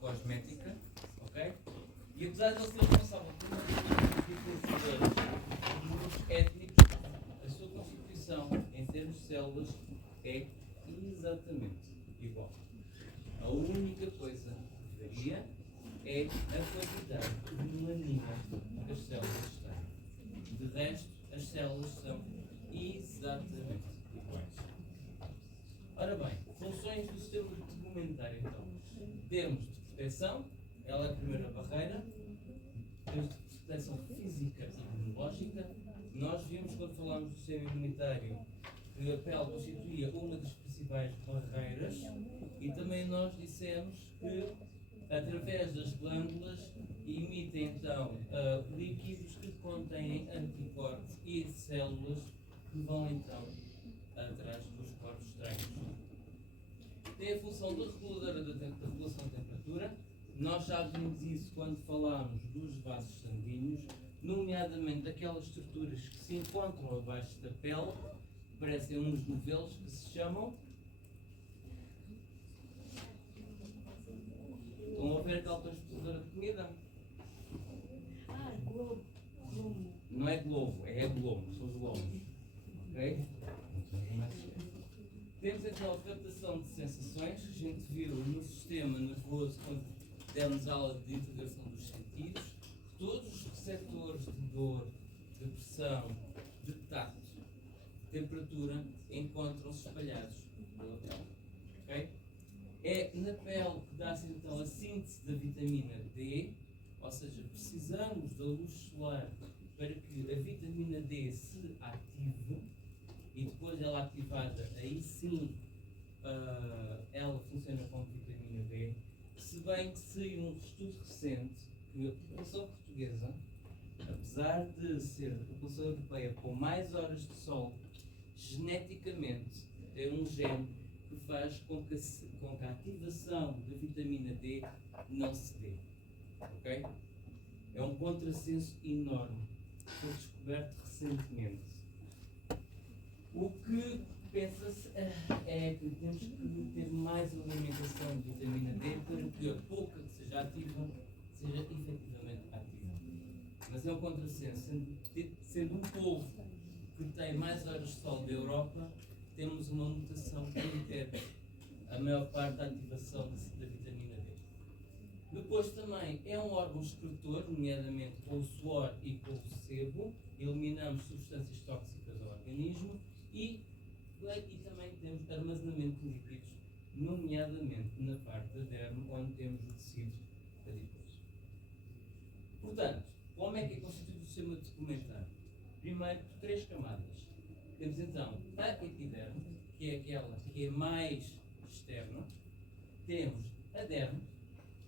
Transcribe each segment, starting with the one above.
cosmética, ok? E apesar de ele ser responsável por uma diferenciadores de grupos étnicos, a sua constituição em termos de células é exatamente igual. A única coisa que varia é a quantidade de melanina que as células têm. De resto, as células são exatamente iguais. Ora bem, funções do sistema tegumentário então. Temos de proteção, ela é a primeira barreira. Temos de proteção física e imunológica. Nós vimos quando falámos do sistema imunitário que a pele constituía uma das principais barreiras e também nós dissemos que através das glândulas emitem então líquidos que contêm anticorpos e células que vão então atrás dos corpos estranhos. Tem a função de reguladora da regulação da temperatura. Nós já vimos isso quando falámos dos vasos sanguíneos, nomeadamente daquelas estruturas que se encontram abaixo da pele, parecem uns novelos que se chamam. Estão a ver aquela transportadora de comida? Globo. Não é globo, é globo, são os globos. Ok? Temos então a captação de sensações, que a gente viu no sistema nervoso quando demos aula de integração dos sentidos. Todos os receptores de dor, de pressão, de tato, de temperatura encontram-se espalhados pela pele. Okay? É na pele que dá-se então a síntese da vitamina D, ou seja, precisamos da luz solar para que a vitamina D se ative e depois dela ativada, aí sim ela funciona como vitamina D. Se bem que saiu um estudo recente que a população portuguesa, apesar de ser a população europeia com mais horas de sol, geneticamente é um gene que faz com que a ativação da vitamina D não se dê. Ok? É um contrassenso enorme. Foi descoberto recentemente. O que pensa-se é que temos que ter mais alimentação de vitamina D para que a pouca que seja ativa seja efetivamente ativa. Mas é um contrassenso. Sendo um povo que tem mais horas de sol da Europa, temos uma mutação que impede a maior parte da ativação da vitamina D. Depois também é um órgão excretor, nomeadamente com o suor e com o sebo, eliminamos substâncias tóxicas ao organismo e também temos armazenamento de líquidos, nomeadamente na parte da derme, onde temos o tecido adiposo. Portanto, como é que é constituído o sistema tegumentário? Primeiro, por 3 camadas. Temos então a epiderme, que é aquela que é mais externa. Temos a derme,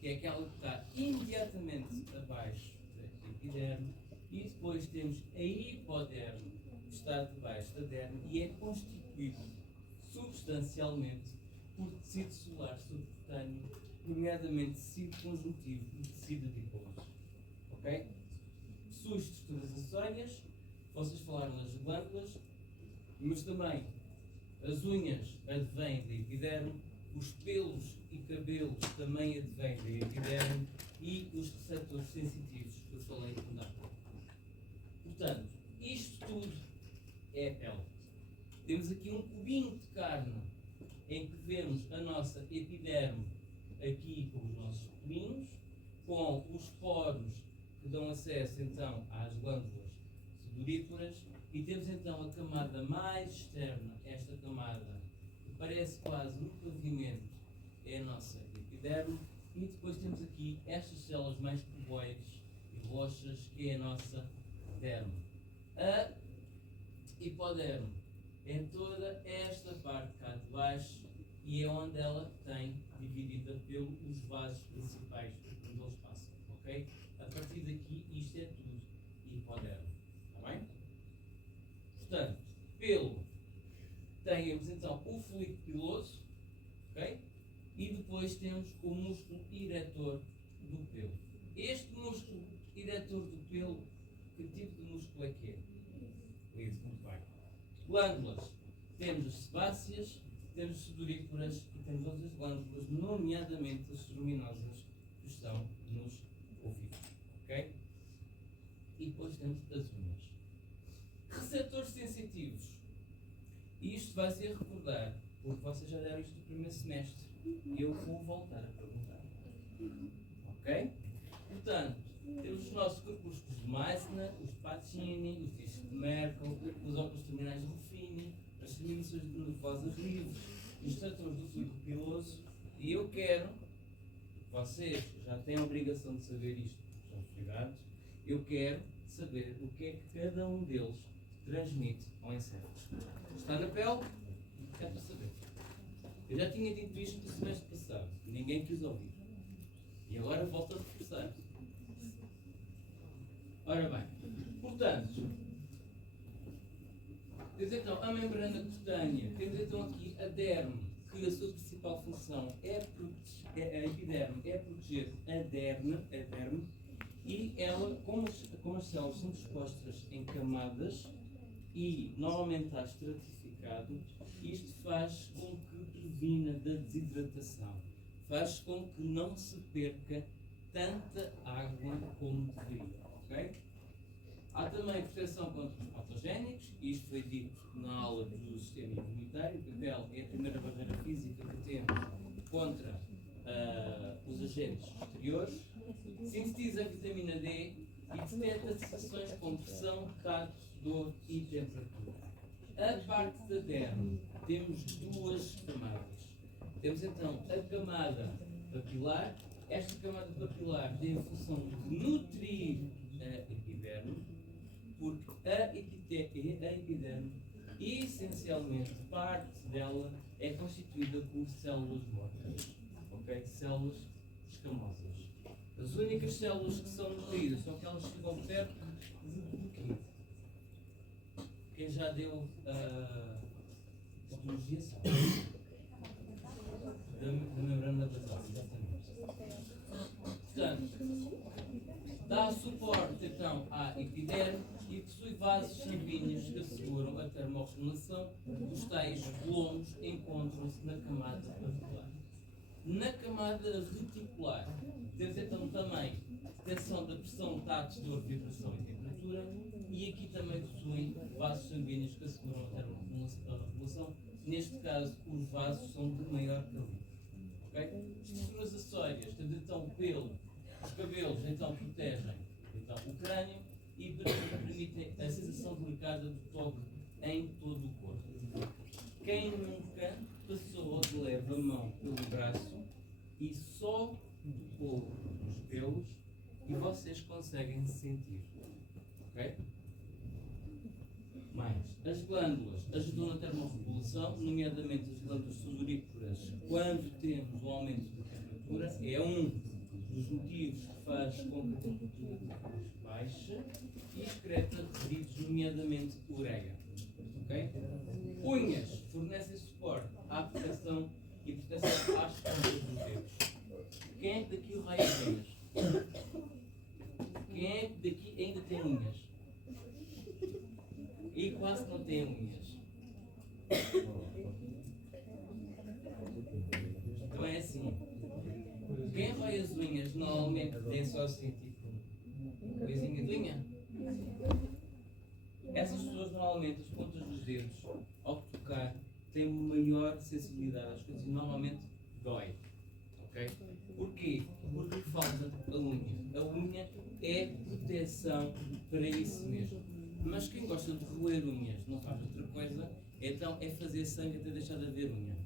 que é aquela que está imediatamente abaixo da epiderme. E depois temos a hipoderme, que está debaixo da derme e é constituído substancialmente por tecido solar subcutâneo, nomeadamente tecido conjuntivo e tecido adiposo. Ok? Possui estruturas açônias, vocês falaram das glândulas, mas também as unhas advêm da epiderme, os pelos e cabelos também advêm da epiderme e os receptores sensitivos que eu falei ainda há pouco. Portanto, isto tudo é a pele. Temos aqui um cubinho de carne em que vemos a nossa epiderme aqui com os nossos pelinhos, com os poros que dão acesso então às glândulas sudoríparas e temos então a camada mais externa, esta camada que parece quase um pavimento, é a nossa epiderme e depois temos aqui estas células mais cuboides e roxas que é a nossa derme. A hipoderme é toda esta parte cá de baixo e é onde ela tem dividida pelos vasos principais onde eles passam, ok? A partir daqui isto é tudo hipoderme, está bem? Portanto, pelo temos então o folículo piloso, ok? E depois temos o músculo eretor do pelo. Este músculo eretor do pelo, que tipo de músculo é que é? Liso, muito bem. Glândulas. Temos as sebáceas, temos as sudoríparas e temos outras glândulas, nomeadamente as seruminosas, pressão nos ouvidos. Ok? E depois temos as unhas. Receptores sensitivos. Isto vai ser recordar, porque vocês já deram isto no primeiro semestre. E eu vou voltar a perguntar. Ok? Portanto, temos os nossos corpúsculos de Meissner, os de Pacini, os discos de Merkel, os óculos terminais de Ruffini, as terminações nervosas livres, os tratores do fluido piloso. E eu quero, vocês já têm a obrigação de saber isto, porque são feriados, eu quero saber o que é que cada um deles transmite ao encéfalo. Está na pele? É para saber. Eu já tinha dito isto no semestre passado, ninguém quis ouvir. E agora volto a reforçar. Ora bem, portanto, temos então a membrana cutânea, temos então aqui a derme, que a sua principal função a epiderme é proteger a derme, e ela, como as células são dispostas em camadas e normalmente está estratificado, isto faz com que previna da desidratação, faz com que não se perca tanta água como deveria, ok? Há também proteção contra os patogénicos, isto foi dito na aula do sistema imunitário, que a pele é a primeira barreira física que temos contra os agentes exteriores, sintetiza a vitamina D e detecta sensações com pressão, tato, dor e temperatura. A parte da derme, temos duas camadas. Temos então a camada papilar. Esta camada papilar tem a função de nutrir a epiderme, porque a epiderme, essencialmente, parte dela é constituída por células mortas, ok? Células escamosas. As únicas células que são nutridas são aquelas que chegam perto do quê? Quem já deu histologia sabe. Da membrana basal, exatamente. Portanto, dá suporte então à epiderme e possui vasos sanguíneos que asseguram a termorregulação. Os tais lomos encontram-se na camada papilar. Na camada reticular, temos então também detecção da pressão, tato, dor, vibração e temperatura, e aqui também possuem vasos sanguíneos que asseguram a termorregulação. Neste caso, os vasos são de maior calibre. Okay? Estruturas acessórias, temos então o pelo, os cabelos então protegem então, o crânio e permitem a sensação delicada do toque em todo o corpo. Quem nunca passou de leve a mão pelo braço e só tocou os pelos e vocês conseguem sentir. Ok? Mais, as glândulas ajudam na termorregulação, nomeadamente as glândulas sudoríparas, quando temos o aumento da temperatura, é um dos motivos que faz com que a temperatura do corpo baixe e excreta resíduos, nomeadamente ureia. Okay? Unhas fornecem suporte à proteção e proteção às pontas dos dedos. Quem é que daqui o raio de unhas? Quem é que daqui ainda tem unhas? E quase não tem unhas. Então é assim. Quem rói as unhas normalmente tem só assim tipo coisinha de unha. Essas pessoas normalmente as pontas dos dedos, ao tocar, têm maior sensibilidade às coisas e normalmente dói. Ok? Porquê? Porque falta a unha. A unha é proteção para isso mesmo. Mas quem gosta de roer unhas não faz outra coisa, então é fazer sangue até deixar de haver unha.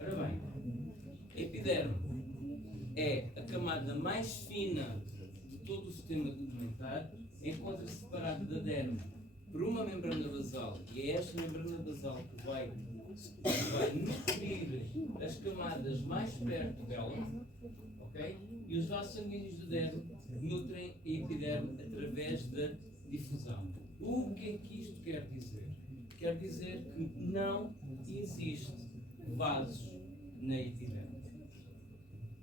Ora bem, a epiderme é a camada mais fina de todo o sistema alimentar, encontra-se separada da derme por uma membrana basal, e é esta membrana basal que vai nutrir as camadas mais perto dela, ok? E os vasos sanguíneos da derme nutrem a epiderme através da difusão. O que é que isto quer dizer? Quer dizer que não existe vasos na epiderme.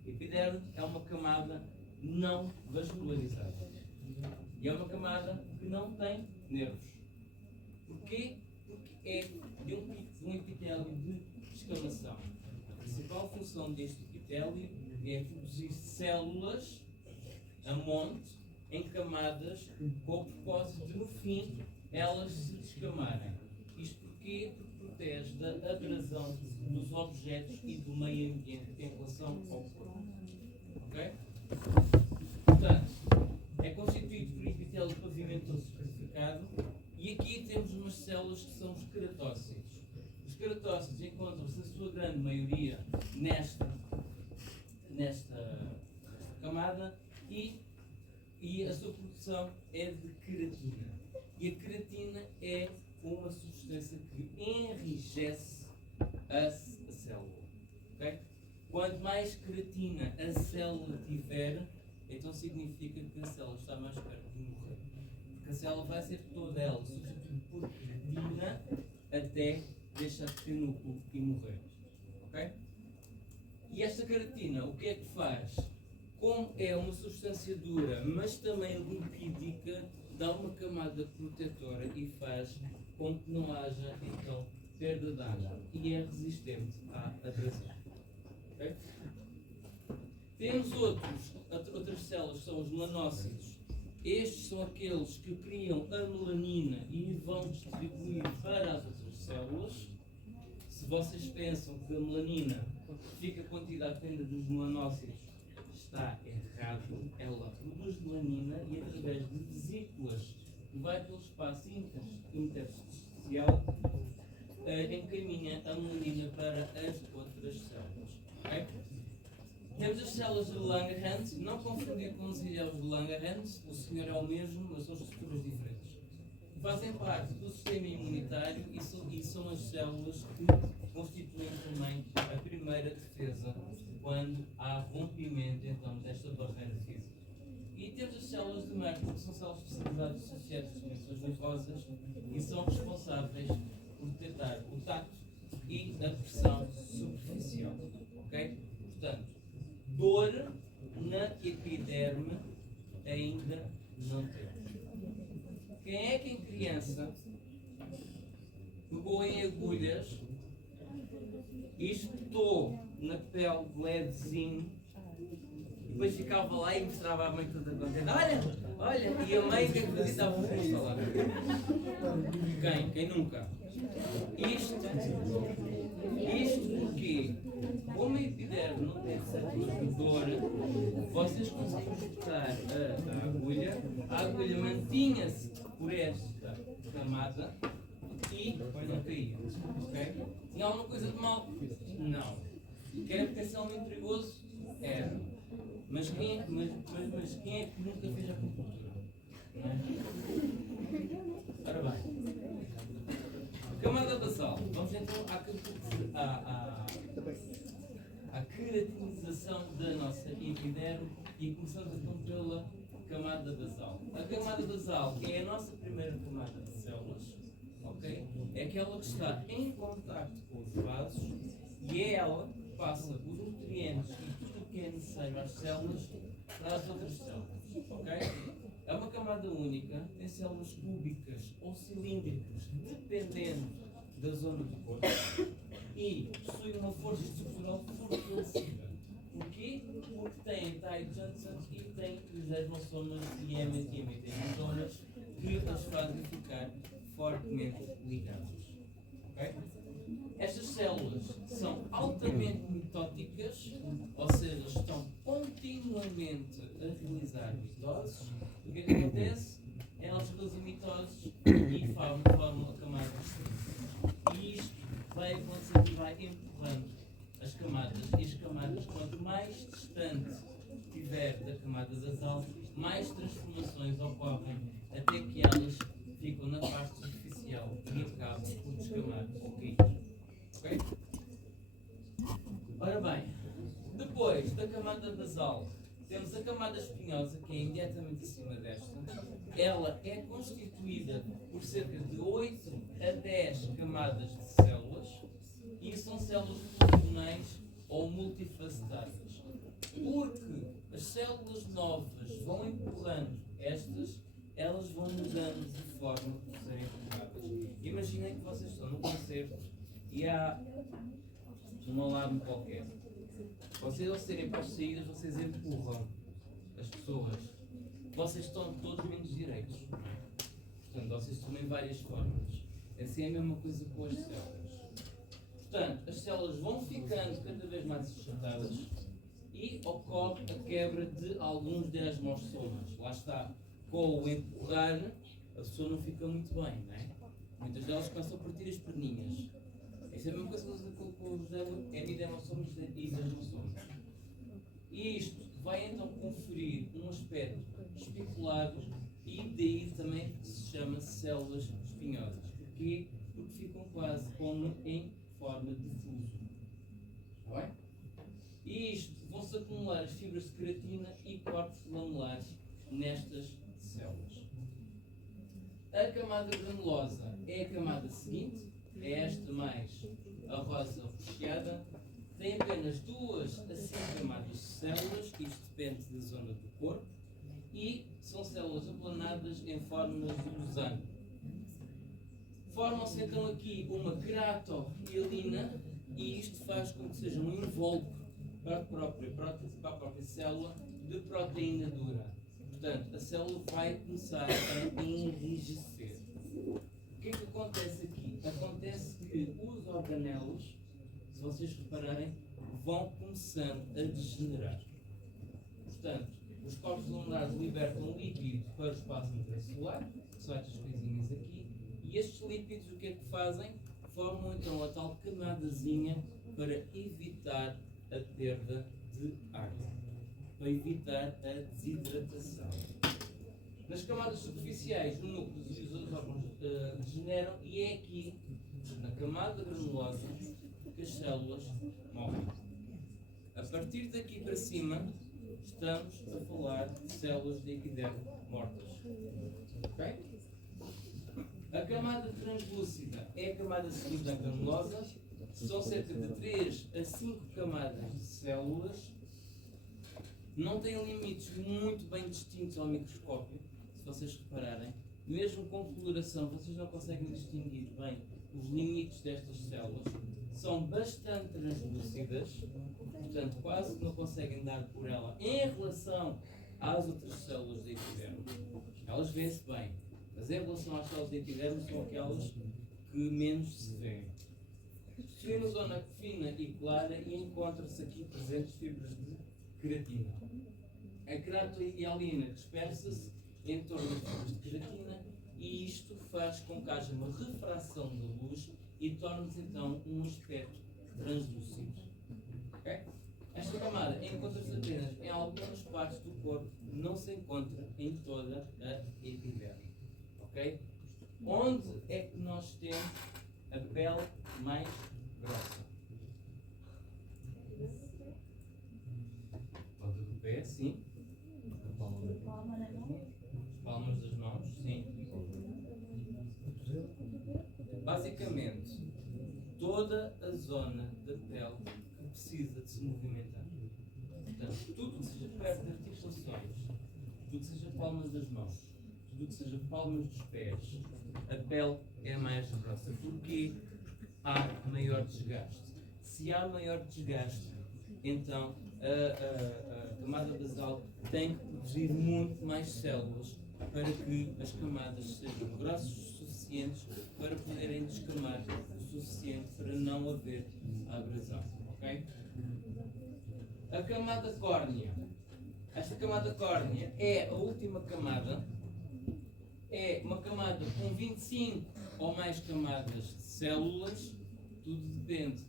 A epiderme é uma camada não vascularizada. E é uma camada que não tem nervos. Porquê? Porque é de um epitélio de escamação. A principal função deste epitélio epitélio é produzir células a monte, em camadas, com o propósito de, no fim, elas se descamarem. Isto porquê? Porque protege da abrasão dos objetos e do meio ambiente em relação ao corpo. Ok? Portanto, é constituído por epitélio pavimentoso estratificado e aqui temos umas células que são os queratócitos. Os queratócitos encontram-se, na sua grande maioria, nesta camada e a sua produção é de queratina. E a queratina é uma substância que enrijece a célula. Okay? Quanto mais queratina a célula tiver, então significa que a célula está mais perto de morrer. Porque a célula vai ser toda ela substituída por queratina até deixar de ter núcleo e morrer. Okay? E esta queratina, o que é que faz? Como é uma substância dura, mas também lipídica, dá uma camada protetora e faz com que não haja, então, perda de água. E é resistente à abrasão. Okay? Temos outras células, que são os melanócitos. Estes são aqueles que criam a melanina e vão distribuir para as outras células. Se vocês pensam que a melanina fica a quantidade apenas dos melanócitos, está errado. Ela produz melanina e através de vesículas que vai pelo espaço intersticial encaminha a melanina para as outras células. Okay? Temos as células de Langerhans, não confundir com os ilhéus de Langerhans, o senhor é o mesmo, mas são estruturas diferentes. Fazem parte do sistema imunitário e são as células que constituem também a primeira defesa quando há rompimento então desta barreira física. E temos as células de Merkel, que são células especializadas associadas às doenças nervosas e são responsáveis por detectar o tacto e a pressão superficial. Okay? Portanto, dor na epiderme ainda não temos. Quem é que em criança pegou em agulhas e espetou na pele de LEDzinho e depois ficava lá e mostrava à mãe toda contente? Olha! E a mãe que acreditava que fosse falar. Quem nunca? Isto porque, como a epiderme não tem receptores de dor, vocês conseguem espetar a agulha mantinha-se por esta camada e não caía. Okay? Tinha alguma coisa de mal? Não. Que era potencialmente perigoso? Era. Mas quem é que nunca fez acupuntura? Não é? Ora bem. Camada basal. Vamos então à queratinização da nossa epiderme e começamos então pela camada basal. A camada basal é a nossa primeira camada de células, ok? É aquela que está em contacto com os vasos e é ela que passa os nutrientes e tudo o que é necessário às células para as outras células, ok? É uma camada única, tem células cúbicas ou cilíndricas, dependendo da zona do corpo, e possui uma força estrutural fortalecida. Porquê? Porque tem Ty Johnson e tem plasmasomas e hematiema, tem zonas que as fazem ficar fortemente ligadas. Okay? Estas células são altamente mitóticas, ou seja, estão continuamente a realizar mitoses. O que é que acontece? Elas fazem mitoses e formam a camada externa. E isto vai acontecer e vai empurrando as camadas. E as camadas, quanto mais distante estiver da camada basal, mais transformações ocorrem até que elas ficam na parte superficial e acabam por descamar o queijo. Ok? Ora bem, depois da camada basal, temos a camada espinhosa, que é imediatamente acima desta. Ela é constituída por cerca de 8 a 10 camadas de células e são células funcionais ou multifacetadas. Porque as células novas vão empurrando estas, elas vão mudando de forma de serem formadas. Imaginem que vocês estão num concerto e há um alarme qualquer. Vocês, ao serem para as saídas, vocês empurram as pessoas. Vocês estão todos menos direitos. Portanto, vocês tomam várias formas. Essa é a mesma coisa com as células. Portanto, as células vão ficando cada vez mais achatadas e ocorre a quebra de alguns desmossomas. Lá está. Com o empurrar, a pessoa não fica muito bem, não é? Muitas delas começam a partir as perninhas. Essa é a mesma coisa com os hemidemossomas e desmossomas. E isto vai então conferir um aspecto especulado e daí também se chama células espinhosas. Porquê? Porque ficam quase como em forma de fuso. Está bem? E isto vão-se acumular as fibras de queratina e corpos lamelares nestas células. A camada granulosa é a camada seguinte, é esta mais a rosa recheada. Tem apenas 2 a 5 camadas de células, isto depende da zona do corpo, e são células aplanadas em forma de losango. Formam-se então aqui uma queratomielina e isto faz com que seja um invólucro para a própria célula de proteína dura. Portanto, a célula vai começar a enrijecer. O que é que acontece aqui? Acontece que os organelos, se vocês repararem, vão começando a degenerar. Portanto, os corpos lamelares libertam líquido para o espaço intracelular, que são estas coisinhas aqui, e estes lípidos o que é que fazem? Formam então a tal camadazinha para evitar a perda de água, para evitar a desidratação. Nas camadas superficiais, o núcleo e os órgãos degeneram e é aqui, na camada granulosa, que as células morrem. A partir daqui para cima, estamos a falar de células de epiderme mortas. Ok? A camada translúcida é a camada seguinte da granulosa. São cerca de 3 a 5 camadas de células. Não têm limites muito bem distintos ao microscópio, se vocês repararem. Mesmo com coloração, vocês não conseguem distinguir bem os limites destas células. São bastante translúcidas, portanto quase que não conseguem dar por ela em relação às outras células de epiderme. Elas vêem-se bem, mas em relação às células de epiderme são aquelas que menos se vêem. Possuem uma zona fina e clara e encontram-se aqui presentes fibras de queratina. A queratomielina dispersa-se em torno das fibras de queratina e isto faz com que haja uma refração da luz e torna-se então um aspecto translúcido. Okay? Esta camada encontra-se apenas em algumas partes do corpo, não se encontra em toda a epiderme. Okay? Onde é que nós temos a pele mais grossa? Ponta do pé, sim. Palmas das mãos, sim. Basicamente, toda a zona da pele que precisa de se movimentar. Portanto, tudo que seja perto de articulações, tudo que seja palmas das mãos, tudo que seja palmas dos pés, a pele é mais grossa. Porque há maior desgaste. Se há maior desgaste, então a camada basal tem que produzir muito mais células para que as camadas sejam grossas o suficientes para poderem descamar o suficiente para não haver abrasão. Okay? A camada córnea. Esta camada córnea é a última camada. É uma camada com 25 ou mais camadas de células. Tudo depende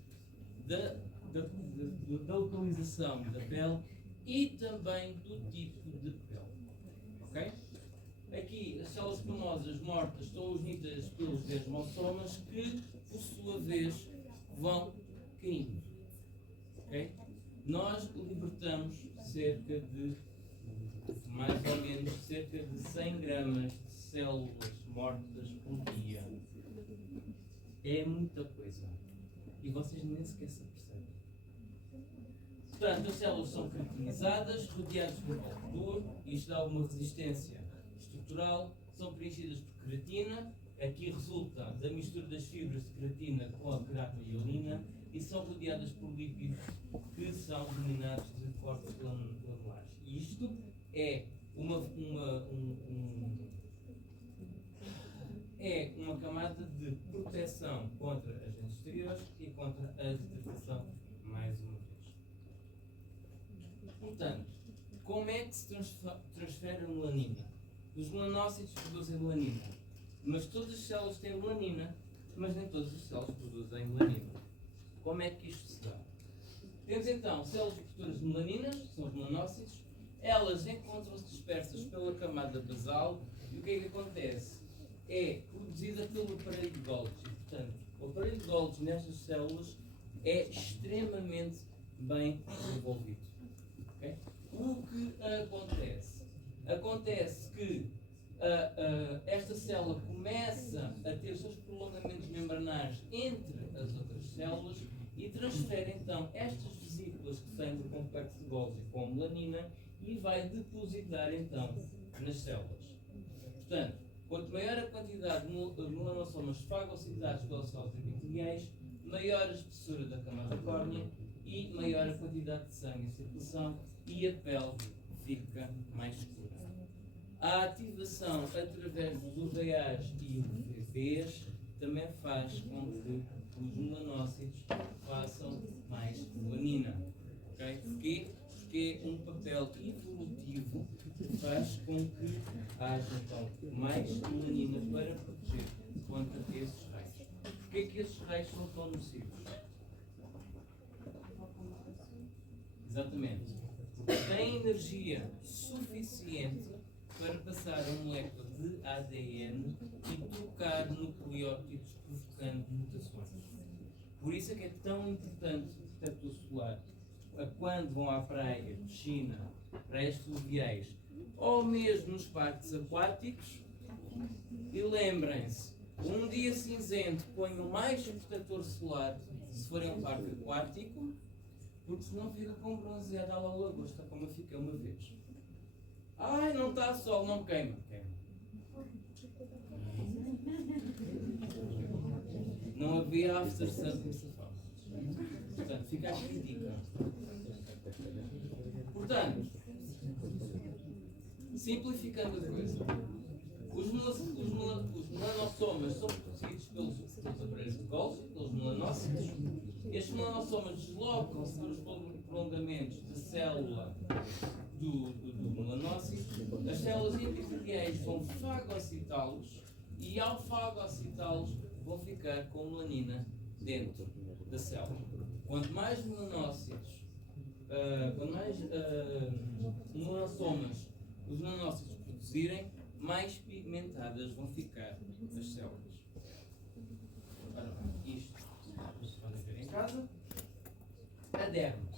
da localização da pele e também do tipo de pele. Ok? Aqui, as células escamosas mortas estão unidas pelos desmossomas que, por sua vez, vão caindo. Ok? Nós libertamos cerca de, mais ou menos, cerca de 100 gramas de células mortas por dia. É muita coisa. E vocês nem sequer se apercebem. Portanto, as células são queratinizadas, rodeadas por corpo duro, isto dá uma resistência estrutural, são preenchidas por queratina, aqui resulta da mistura das fibras de queratina com a queratomielina, e são rodeadas por lípidos que são denominados de corpos glandulares. E isto é uma camada de proteção contra agentes exteriores e contra a desidratação, mais uma vez. Portanto, como é que se transfere a melanina? Os melanócitos produzem melanina, mas todas as células têm melanina, mas nem todas as células produzem melanina. Como é que isto se dá? Temos então células produtoras de melaninas, são os melanócitos, elas encontram-se dispersas pela camada basal e o que é que acontece? É produzida pelo aparelho de Golgi. Portanto, o aparelho de Golgi nestas células é extremamente bem desenvolvido. Okay? O que acontece? Acontece que esta célula começa a ter os seus prolongamentos membranares entre as outras células e transfere então estas vesículas que têm do complexo de Golgi com melanina e vai depositar então nas células. Portanto, quanto maior a quantidade de melanossomas fagocitados pelas células epiteliais, maior a espessura da camada córnea e maior a quantidade de sangue em circulação e a pele fica mais escura. A ativação através dos UVAs e UVBs também faz com que os melanócitos façam mais melanina. Okay? Porquê? Porque um papel evolutivo faz com que haja então mais melanina para proteger contra esses raios. Porquê que esses raios são tão nocivos? Exatamente. Porque têm energia suficiente para passar a molécula de ADN e tocar nucleótidos provocando mutações. Por isso é que é tão importante o protetor solar quando vão à praia, piscina, praias fluviais ou mesmo nos parques aquáticos. E lembrem-se, um dia cinzento ponham mais protetor solar se forem a um parque aquático, porque senão fica com bronzeado à la lagosta, como eu fiquei uma vez. Ai, não está sol, não queima. Não havia after sun no safari. Portanto, fica aqui a dica. Portanto, simplificando a coisa, os melanósomas são produzidos pelos aparelhos de Golgi, pelos melanócitos. Estes melanósomas deslocam-se pelos prolongamentos da célula do melanócito. As células epiteliais vão fagocitá-los e ao fagocitá-los vão ficar com melanina dentro da célula. Quanto mais melanócitos, quanto mais melanósomas os melanócitos produzirem, mais pigmentadas vão ficar as células. Ora bem, isto podem ver em casa. A derme.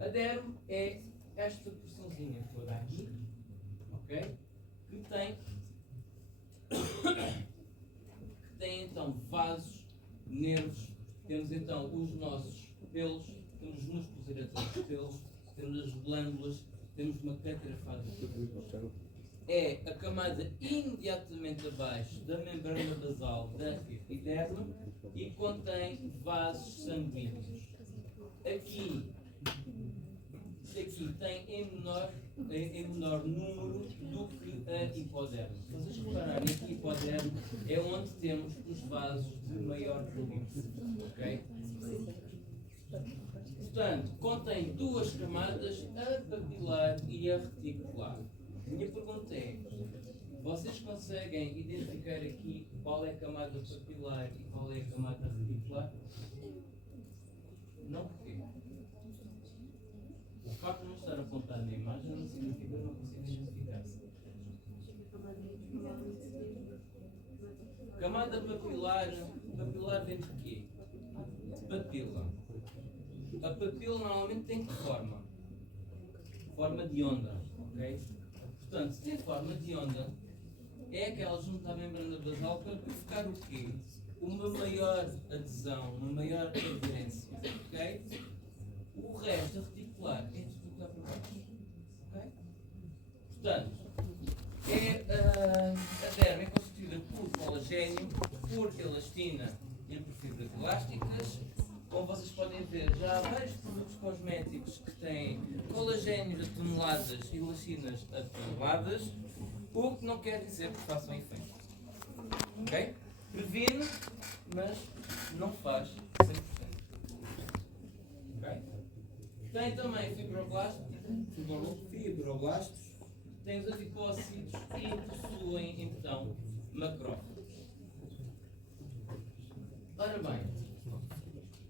A derme é esta porçãozinha toda aqui, ok? Que tem então vasos, nervos, temos então os nossos pelos, temos os músculos eretores dos pelos, temos as glândulas, temos uma catrafada. É a camada imediatamente abaixo da membrana basal da epiderme e contém vasos sanguíneos. Aqui tem em menor número do que a hipoderme. Se vocês repararem, aqui a hipoderme é onde temos os vasos de maior calibre. Okay? Portanto, contém duas camadas, a papilar e a reticular. Minha pergunta é, vocês conseguem identificar aqui qual é a camada papilar e qual é a camada reticular? Não, porquê? O facto de não estar apontado na imagem não significa que eu não consigo identificar-se. Camada papilar vem de quê? Papila. A papila normalmente tem que forma? Forma de onda, ok? Portanto, se tem forma de onda, é aquela junto à membrana basal para provocar o quê? Uma maior adesão, uma maior aderência, ok? O resto, a reticular, é tudo que dá para baixo, ok? Portanto, a derme é constituída por colagênio, por elastina e por fibras elásticas, vocês podem ver, já há vários produtos cosméticos que têm colagênios a toneladas eelastinas a toneladas, o que não quer dizer que façam efeito. Ok? Previne, mas não faz 100%. Ok? Tem também fibroblastos, tem os adipócitos e possuem então macrófagos. Ora bem,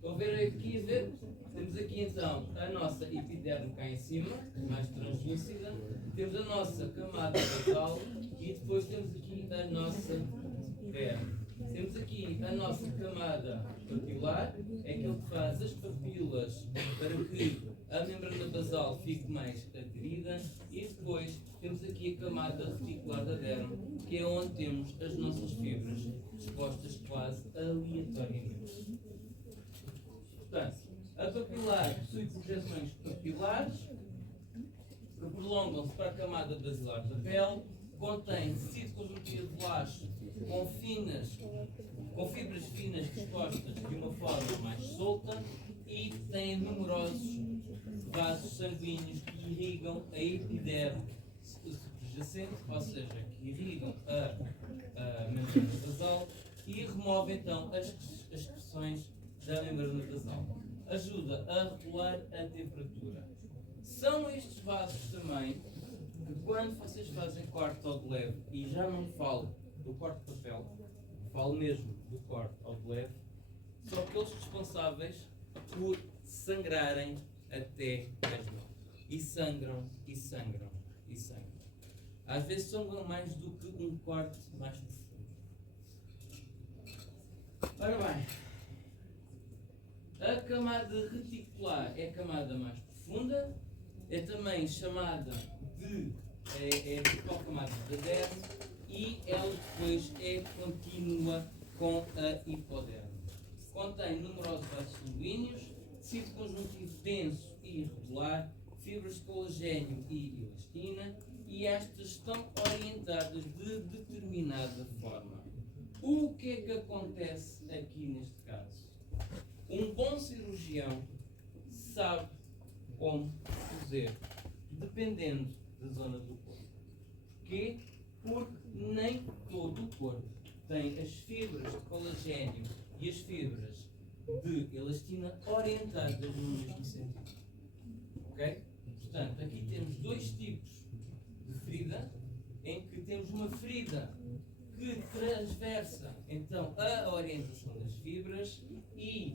vão ver aqui, temos aqui então a nossa epiderme cá em cima, mais translúcida, temos a nossa camada basal e depois temos aqui a nossa derme. Temos aqui a nossa camada papilar, é aquele que faz as papilas para que a membrana basal fique mais aderida, e depois temos aqui a camada reticular da derme, que é onde temos as nossas fibras expostas quase aleatoriamente. Portanto, a papilar possui projeções papilares que prolongam-se para a camada basilar da pele, contém tecido conjuntivo laxo com fibras finas dispostas de uma forma mais solta e tem numerosos vasos sanguíneos que irrigam a epiderme subjacente, ou seja, que irrigam a membrana basal e removem então as excreções da membrana basal. Ajuda a regular a temperatura. São estes vasos também que, quando vocês fazem corte ao de leve, e já não falo do corte de papel, falo mesmo do corte ao de leve, são aqueles responsáveis por sangrarem até as mãos. E sangram, e sangram, e sangram. Às vezes sangram mais do que um corte mais profundo. Ora bem, a camada reticular é a camada mais profunda, é também chamada de a principal camada da derme, e ela depois é contínua com a hipoderme. Contém numerosos vasos sanguíneos, tecido conjuntivo denso e irregular, fibras de colagênio e elastina, e estas estão orientadas de determinada forma. O que é que acontece aqui neste caso? Um bom cirurgião sabe como fazer, dependendo da zona do corpo. Porquê? Porque nem todo o corpo tem as fibras de colagênio e as fibras de elastina orientadas no mesmo sentido. Ok? Portanto, aqui temos dois tipos de ferida, em que temos uma ferida que transversa então a orientação das fibras, e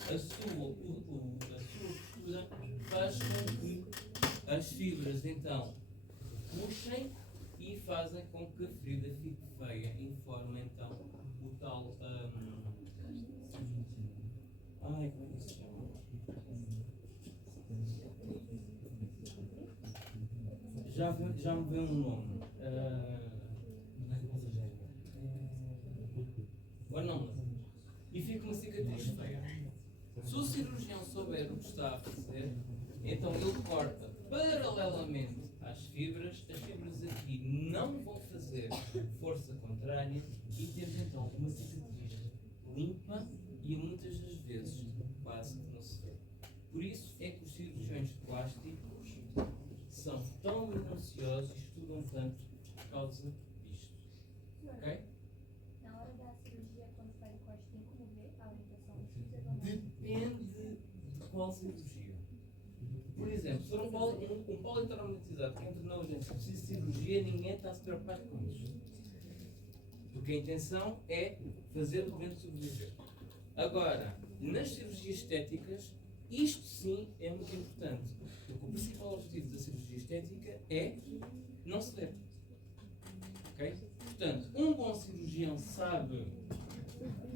a sua postura faz com que as fibras então puxem e fazem com que a ferida fique feia, e forma então o tal como é que se chama? Já me veio um nome. Ou não, e fica uma cicatriz feia. Se o cirurgião souber o que está a fazer, então ele corta paralelamente às fibras, as fibras aqui não vão fazer força contrária, e temos então uma cicatriz limpa e muitas das vezes quase que não se vê. Por isso é que os cirurgiões plásticos são tão minuciosos e estudam tanto por causa disto. Ok? Na hora da cirurgia, quando faz o corte, tem como ver a orientação das fibras ou não? Depende de qual cirurgia. Por exemplo, se for um politraumatizado que entra na urgência e precisa de cirurgia, ninguém está a se preocupar com isso. Porque a intenção é fazer o doente sobreviver. Agora, nas cirurgias estéticas, isto sim é muito importante. Porque o principal objetivo da cirurgia estética é não se ver. Ok? Portanto, um bom cirurgião sabe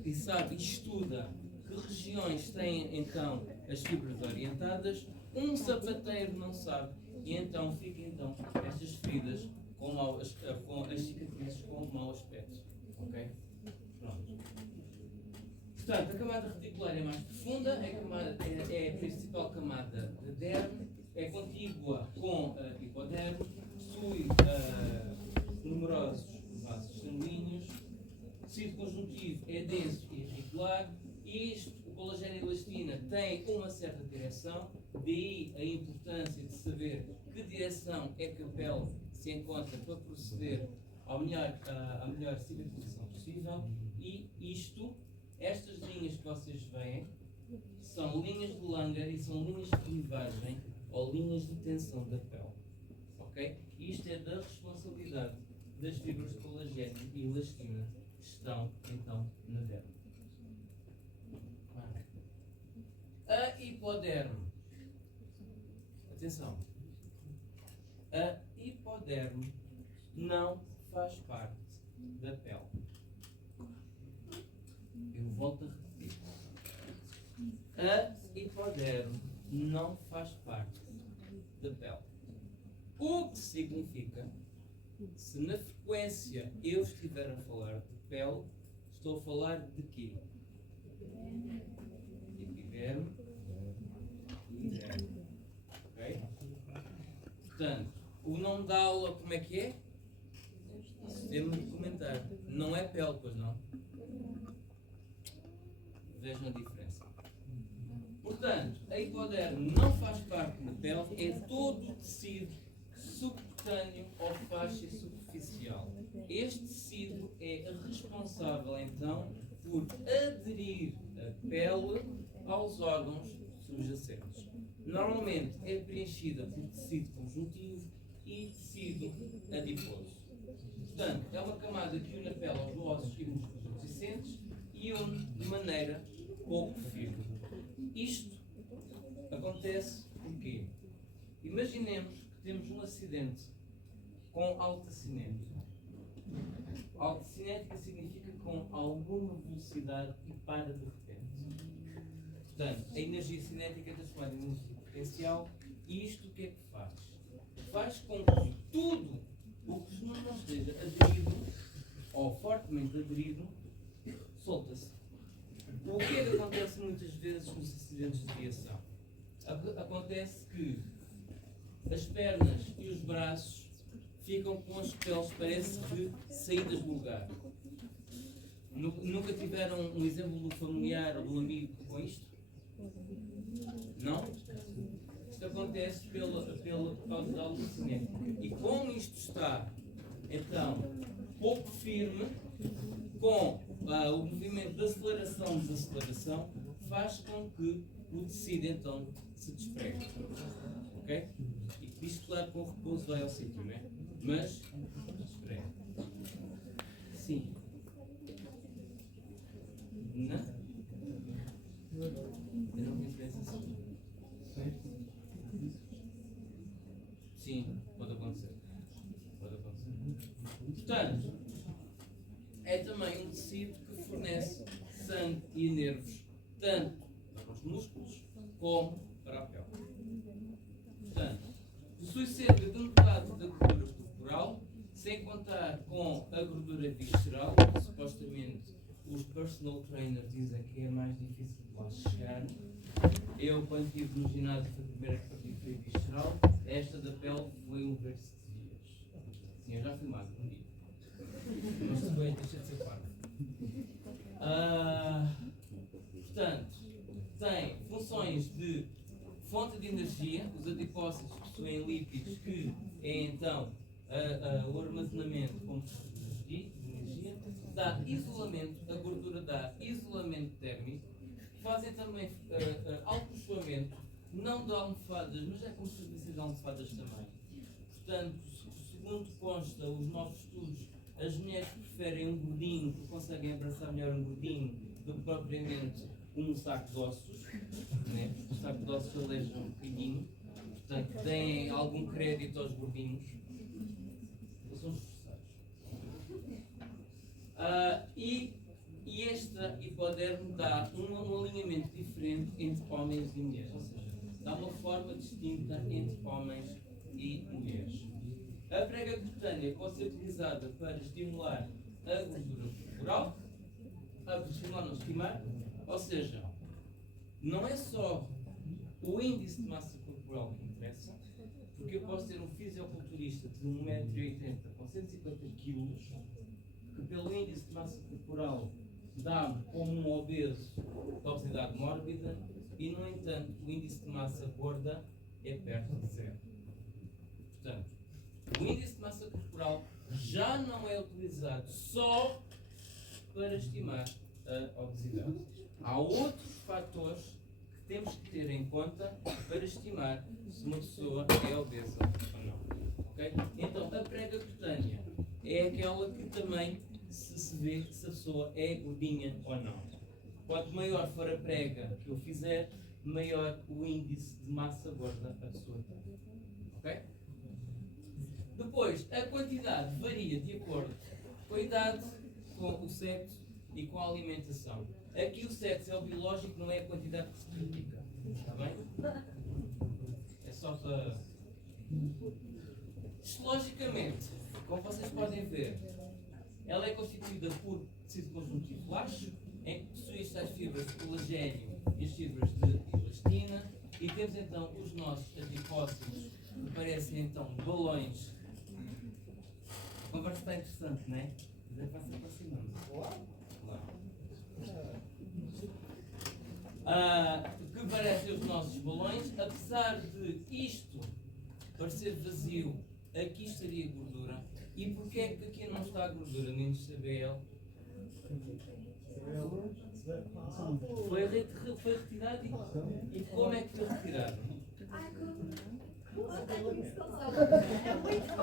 e estuda que regiões têm então as fibras orientadas. Um sapateiro não sabe, e então ficam estas feridas com as cicatrizes com um mau aspecto. Ok? Pronto. Portanto, a camada reticular é mais profunda, é a principal camada da derme, é contígua com a hipoderme, possui numerosos vasos sanguíneos, o tecido conjuntivo é denso e irregular, e o colagênio e a elastina tem uma certa direção, daí a importância de saber que direção é que a pele se encontra para proceder à melhor cicatrização possível. E estas linhas que vocês veem, são linhas de Langer e são linhas de clivagem ou linhas de tensão da pele. Ok? Isto é da responsabilidade das fibras de colagênio e elastina que estão então na derme. A hipoderme. Atenção. A hipoderme não faz parte da pele. Eu volto a repetir. A hipoderme não faz parte da pele. O que significa, se na frequência eu estiver a falar de pele, estou a falar de quê? Epiderme e derme. Ok? Portanto, o nome da aula como é que é? Sistema de comentar. Não é pele, pois não? Vejam a diferença. Portanto, a hipoderme não faz parte da pele, é todo o tecido subcutâneo ou faixa superficial. Este tecido é responsável então por aderir a pele aos órgãos subjacentes. Normalmente é preenchida por tecido conjuntivo e tecido adiposo. Portanto, é uma camada que une a pele aos ossos e músculos adjacentes e une de maneira pouco firme. Isto acontece porquê? Imaginemos que temos um acidente com alta cinética. Alta cinética significa com alguma velocidade e para de repente. Portanto, a energia cinética é transformada em energia potencial e isto o que é que faz? Faz com que tudo o que não esteja aderido ou fortemente aderido solta-se. O que é que acontece muitas vezes nos acidentes de viação? Acontece que as pernas e os braços ficam com as peles, parece que saídas do lugar. Nunca tiveram um exemplo familiar ou de um amigo com isto? Não? Isto acontece por causa da alta cinética. E como isto está, então, pouco firme, com o movimento de aceleração e desaceleração, faz com que o tecido então se despregue. Ok? E isto, claro, com repouso vai ao sítio, não é? Mas despregue. Sim. Não? Eu não tenho diferença. Sim, pode acontecer. Pode acontecer. Portanto, é também um tecido que fornece sangue e nervos, tanto para os músculos como para a pele. Portanto, possui cerca de metade da gordura corporal, sem contar com a gordura visceral, que supostamente os personal trainers dizem que é mais difícil de lá chegar. Eu, quando estive no ginásio, foi a primeira que parti foi visceral. Esta da pele foi um verso de dias. Sim, eu já fui magro um dia. Mas também deixa de ser parvo. Portanto, tem funções de fonte de energia. Os adipócitos possuem lípidos que é então o armazenamento como de energia. Dá isolamento, a gordura dá isolamento térmico. Fazem também alcochoamento, não de almofadas, mas é como se fossem de almofadas também. Portanto, segundo consta os novos estudos, as mulheres preferem um gordinho, porque conseguem abraçar melhor um gordinho, do que propriamente um saco de ossos, né? O saco de ossos aleja um bocadinho, portanto, deem algum crédito aos gordinhos. Eles são esforçados. E esta hipoderme dá um alinhamento diferente entre homens e mulheres, ou seja, dá uma forma distinta entre homens e mulheres. A prega cutânea pode ser utilizada para estimular a gordura corporal, estimar, ou seja, não é só o índice de massa corporal que interessa, porque eu posso ter um fisioculturista de 1,80m com 150 kg, que pelo índice de massa corporal dá-me como um obeso de obesidade mórbida, e, no entanto, o índice de massa gorda é perto de zero. Portanto, o índice de massa corporal já não é utilizado só para estimar a obesidade. Há outros fatores que temos que ter em conta para estimar se uma pessoa é obesa ou não. Okay? Então, a prega cutânea é aquela que também se vê se a pessoa é gordinha ou não. Quanto maior for a prega que eu fizer, maior o índice de massa gorda a pessoa tem. Ok? Depois, a quantidade varia de acordo com a idade, com o sexo e com a alimentação. Aqui o sexo é o biológico, não é a quantidade que se pratica. Está bem? É só para... Histologicamente, como vocês podem ver, ela é constituída por tecido conjuntivo laxo, em que possui as tais fibras de colagênio e as fibras de elastina, e temos então os nossos adipócitos, que parecem então balões. A conversa está interessante, não é? Mas é para se aproximando. Que parecem os nossos balões, apesar de isto parecer vazio, aqui estaria gordura. E porquê é que aqui não está a gordura, nem no CBL? Foi retirado e como é que foi retirado?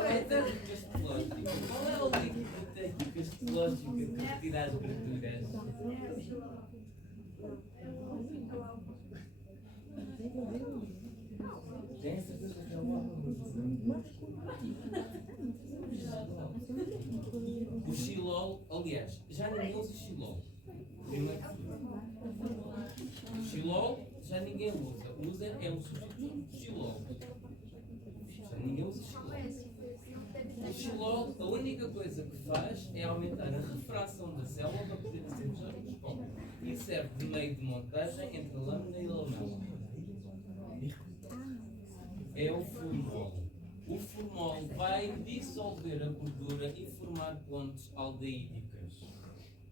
É técnica histológica. Qual é o líquido da técnica histológica que retira as gorduras? Tem certeza que é o xilol, aliás, já ninguém usa xilol. Primeiro que tudo. O xilol já ninguém usa. Usa é um substituto de xilol. Já ninguém usa xilol. O xilol, a única coisa que faz é aumentar a refração da célula para poder ser melhor microscópio. E serve de meio de montagem entre a lâmina e a lamela. É o formol. O formol vai dissolver a gordura e formar pontes aldeídicas.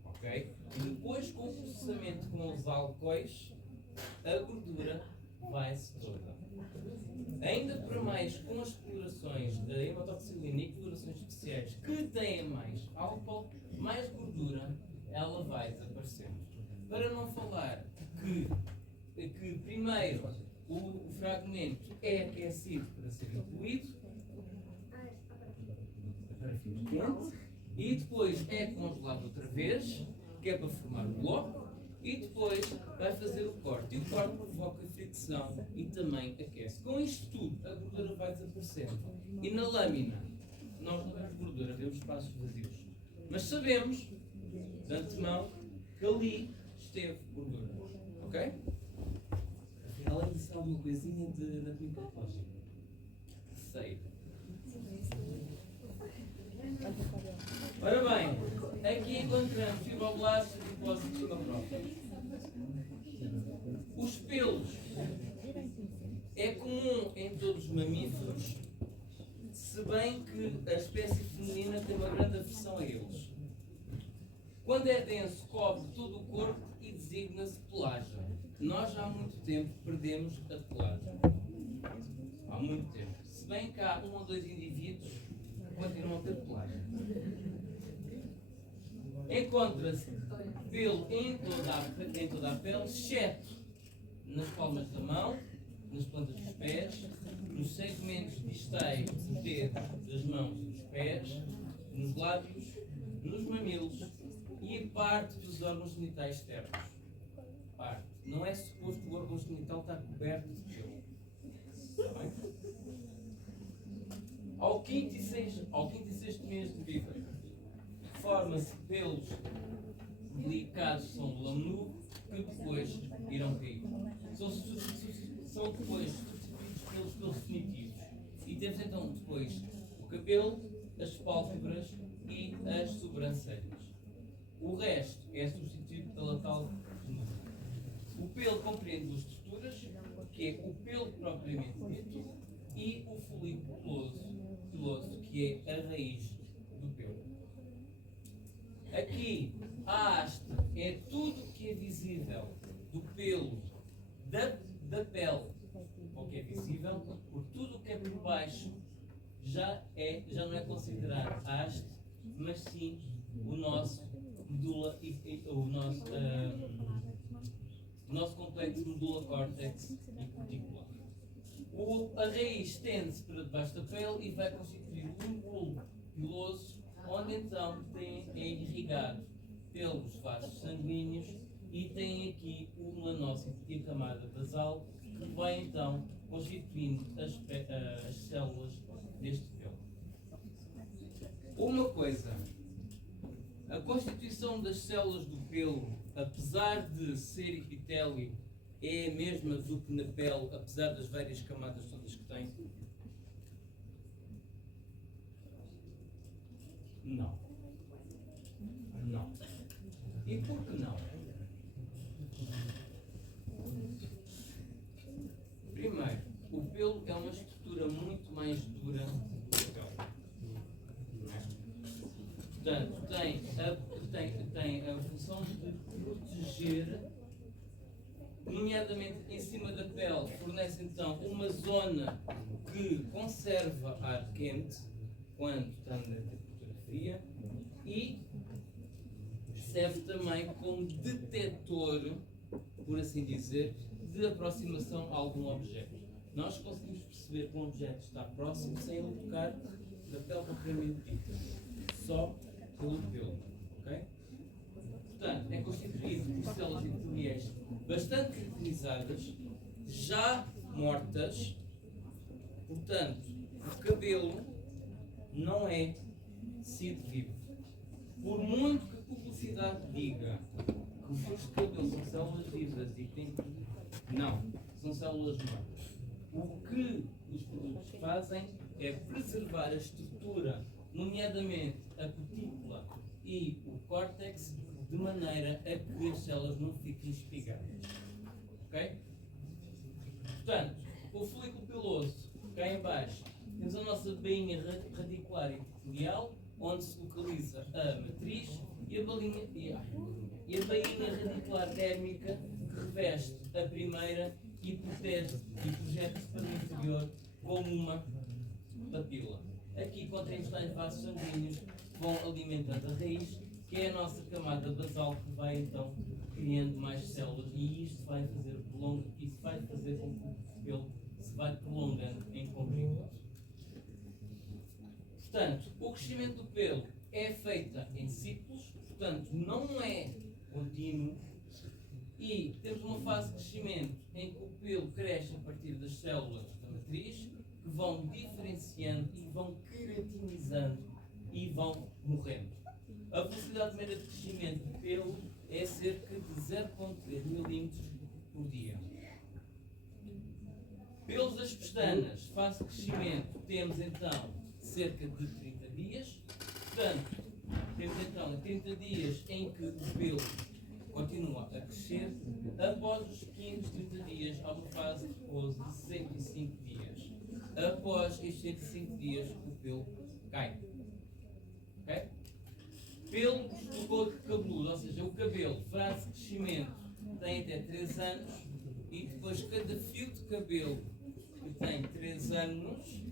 Ok? E depois, com o processamento com os álcoois, a gordura vai-se toda. Ainda para mais, com as colorações da hematoxilina e colorações especiais que têm mais álcool, mais gordura, ela vai desaparecendo. Para não falar que primeiro o fragmento é aquecido para ser incluído, e depois é congelado outra vez, que é para formar o bloco, e depois vai fazer o corte. E o corte provoca fricção e também aquece. Com isto tudo, a gordura vai desaparecendo. E na lâmina, nós não vemos gordura, vemos espaços vazios. Mas sabemos, de antemão, que ali esteve gordura. Ok? Afinal, é isso alguma coisinha de anatomia patológica. Sei. Ora bem, aqui encontramos fibroblastos e depósitos macrófagos. Os pelos é comum em todos os mamíferos, se bem que a espécie feminina tem uma grande aversão a eles. Quando é denso, cobre todo o corpo e designa-se pelágio. Nós já há muito tempo perdemos a pelágio. Há muito tempo. Se bem que há 1 ou 2 indivíduos que continuam a ter pelágio. Encontra-se pelo em toda a pele, exceto nas palmas da mão, nas plantas dos pés, nos segmentos distais do dedo, das mãos e dos pés, nos lábios, nos mamilos e parte dos órgãos genitais externos. Parte. Não é suposto o órgão genital estar coberto de pelo. Está bem? Ao quinto e sexto mês de vida, forma-se pelos delicados, são laminudos, que depois irão cair. São depois substituídos pelos pelos definitivos. E temos então depois o cabelo, as pálpebras e as sobrancelhas. O resto é substituído pela tal penumbra. O pelo compreende duas estruturas, que é o pelo propriamente dito e o folículo piloso, que é a raiz do pelo. Aqui, a haste é tudo o que é visível do pelo da pele, o que é visível, porque tudo o que é por baixo já não é considerado haste, mas sim o nosso medula o nosso complexo medula córtex e cutícula. A raiz estende-se para debaixo da pele e vai constituir um bulbo piloso, onde então é irrigado pelos vasos sanguíneos e tem aqui o melanócito e a camada basal, que vai então constituindo as células deste pelo. Uma coisa, a constituição das células do pelo, apesar de ser epitélio, é a mesma do que na pele, apesar das várias camadas todas que tem? Não. Não. E por que não? Primeiro, o pelo é uma estrutura muito mais dura do que a pele. Portanto, tem a função de proteger, nomeadamente em cima da pele, fornece então uma zona que conserva ar quente quando está na temperatura fria e serve também como detetor, por assim dizer, de aproximação a algum objeto. Nós conseguimos perceber que um objeto está próximo sem ele tocar da pele propriamente dita, só pelo pelo, ok? Portanto, é constituído por células epiteliais bastante caracterizadas, já mortas. Portanto, o cabelo não é tecido vivo. Por muito que a publicidade diga que os fios de cabelo são células vivas e que têm... Não, são células mortas. O que os produtos fazem é preservar a estrutura, nomeadamente a cutícula e o córtex, de maneira a que as células não fiquem espigadas. Ok? Portanto, o folículo piloso, cá em baixo, temos a nossa bainha radicular epitelial, onde se localiza a matriz e a bainha radicular dérmica, que reveste a primeira e protege e projeta-se para o interior como uma papila. Aqui contém os tais vasos sanguíneos que vão alimentando a raiz, que é a nossa camada basal, que vai então criando mais células, e isto vai fazer com que o pelo se vai prolongando em comprimento. Portanto, o crescimento do pelo é feito em ciclos, portanto não é contínuo, e temos uma fase de crescimento em que o pelo cresce a partir das células da matriz, que vão diferenciando e vão queratinizando e vão morrendo. A velocidade média de crescimento do pelo é cerca de 0,3 milímetros por dia. Pelos das pestanas, fase de crescimento, temos então cerca de 30 dias. Portanto, temos então 30 dias em que o pelo continua a crescer. Após os 15, 30 dias, há uma fase de repouso de 65 dias. Após estes 65 dias, o pelo cai. Ok? Pelo do couro cabeludo, ou seja, o cabelo, fase de crescimento, tem até 3 anos, e depois cada fio de cabelo que tem 3 anos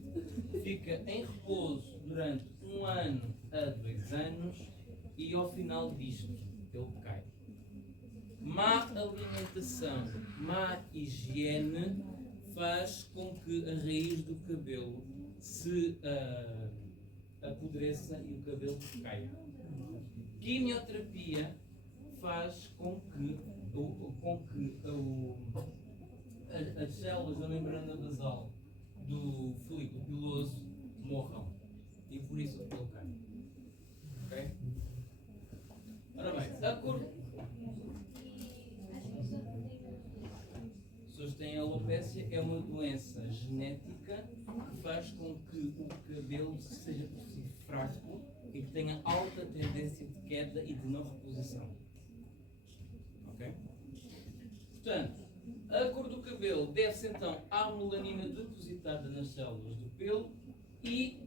fica em repouso durante 1 ano a 2 anos, e ao final disto ele cai. Má alimentação, má higiene faz com que a raiz do cabelo se apodreça e o cabelo caia. Quimioterapia faz com que as células da membrana basal do folículo piloso morram, e por isso o pelo cai. Ok? Ora bem, de acordo. Pessoas têm alopecia, é uma doença genética que faz com que o cabelo seja por si fraco e que tenha alta tendência de queda e de não reposição. Ok? Portanto, a cor do cabelo deve-se então à melanina depositada nas células do pelo, e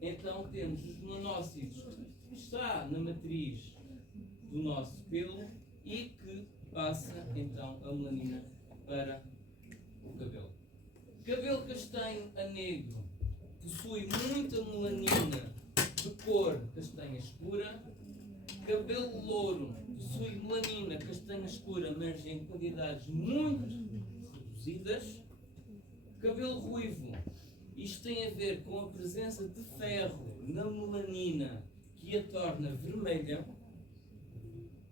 então temos os melanócitos que está na matriz do nosso pelo e que passa então a melanina para o cabelo. Cabelo castanho a negro possui muita melanina de cor castanha escura. Cabelo louro possui melanina castanha escura, mas em quantidades muito reduzidas. Cabelo ruivo, isto tem a ver com a presença de ferro na melanina que a torna vermelha.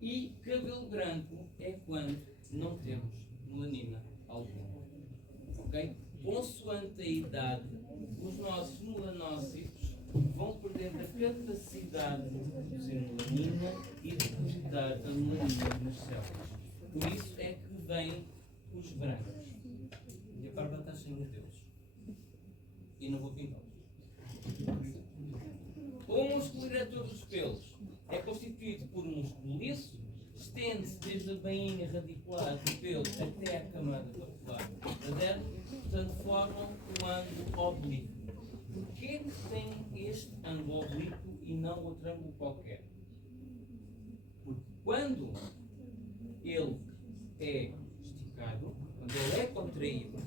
E cabelo branco é quando não temos melanina alguma. Ok? Consoante a idade, os nossos melanócitos vão perdendo a capacidade de produzir melanina e de depositar a melanina nas células. Por isso é que vêm os brancos. E a barba está cheia deles. E não vou pintá-los. O músculo eretor dos pelos é constituído por um músculo liso, estende-se desde a bainha radicular do pelo até à camada capilar da derme, portanto formam o ângulo oblíquo. Porquê que tem este ângulo oblíquo e não outro ângulo qualquer? Porque quando ele é esticado, quando ele é contraído,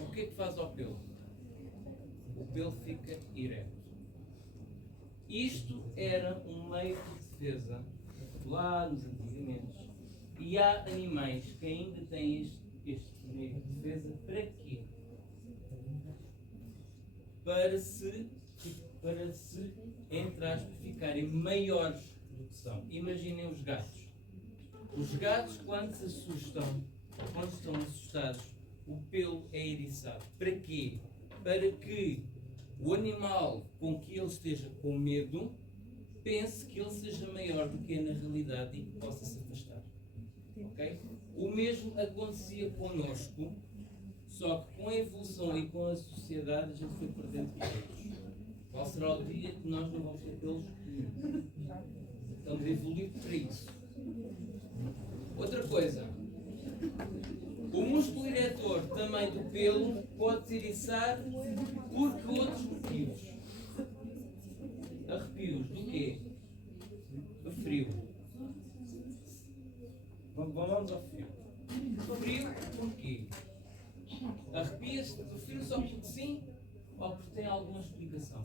o que é que faz ao pelo? O pelo fica ereto. Isto era um meio de defesa lá nos antigamente. E há animais que ainda têm este meio de defesa para quê? Para se, entre aspas, ficarem maiores do que são. Imaginem os gatos. Os gatos, quando se assustam, quando estão assustados, o pelo é eriçado. Para quê? Para que o animal com que ele esteja com medo pense que ele seja maior do que é na realidade e que possa se afastar. Okay? O mesmo acontecia connosco, só que com a evolução e com a sociedade a gente foi perdendo pelos. Qual será o dia que nós não vamos ter pelos nenhum? Estamos a evoluir para isso. Outra coisa. O músculo eretor também do pelo pode se eriçar por que outros motivos? Arrepios do quê? Do frio. Vamos ao frio. Frio porquê? Arrepia-se do frio só porque sim ou porque tem alguma explicação?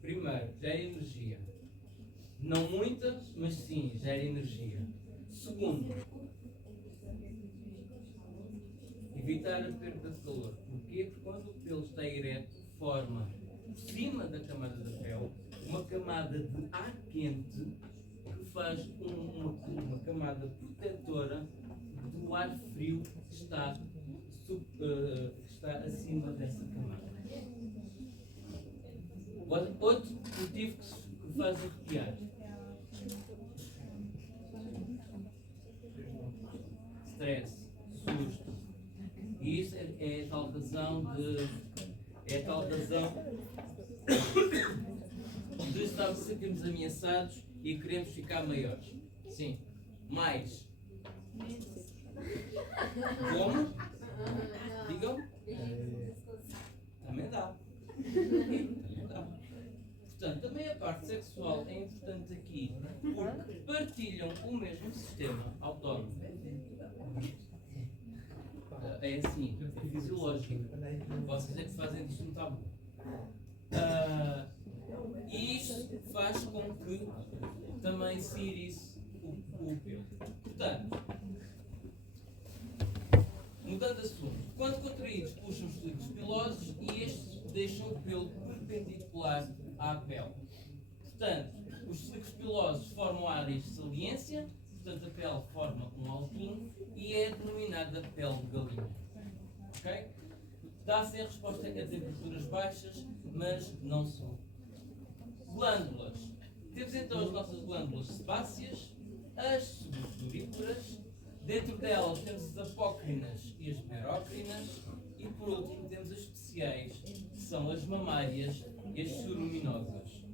Primeiro, gera energia. Não muita, mas sim, gera energia. Segundo, evitar a perda de calor. Porquê? Porque quando o pelo está ereto, forma por cima da camada da pele uma camada de ar quente que faz uma camada protetora do ar frio que está acima dessa camada. Outro motivo que faz arrepiar. Stress, susto. E isso é a tal razão de estarmos sentirmos ameaçados e queremos ficar maiores. Sim. Mais. Como? Digam? Também dá. Portanto, também a parte sexual é importante aqui porque partilham o mesmo sistema autónomo. É assim, é fisiológico. Vocês é que fazem disto um tabu. E isto faz com que também se irice o pelo. Portanto, mudando de assunto, quando contraídos puxam os fluidos pilosos e estes deixam o pelo perpendicular à pele. Portanto, os fluidos pilosos formam áreas de saliência, portanto a pele forma um altinho e é denominada pele de galinha. Ok? Dá-se a resposta a temperaturas baixas, mas não só. Glândulas. Temos então as nossas glândulas sebáceas, as sudoríparas. Dentro delas temos as apócrinas e as merócrinas. E por último temos as especiais, que são as mamárias e as suraminosas.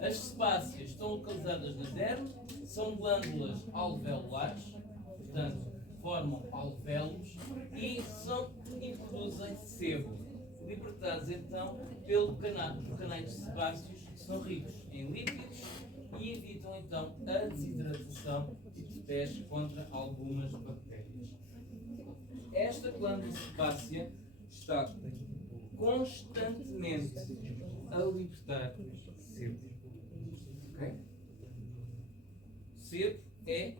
As sebáceas estão localizadas na derme, são glândulas alveolares, portanto formam alvéolos e produzem sebo, libertados então por canais sebáceos que são ricos em lípidos e evitam então a desidratação e protege contra algumas bactérias. Esta glândula sebácea está constantemente a libertar sebo. Okay? Sebo é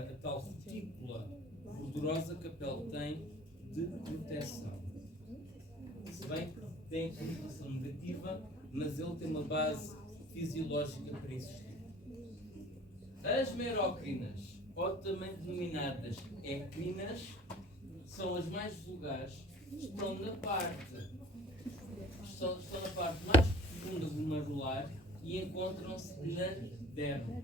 a tal cutícula gordurosa que a pele tem de proteção. Se bem que tem a conotação negativa, mas ele tem uma base fisiológica para existir. As merocrinas, ou também denominadas ecrinas, são as mais vulgares, estão na parte mais profunda glomerular e encontram-se na derme.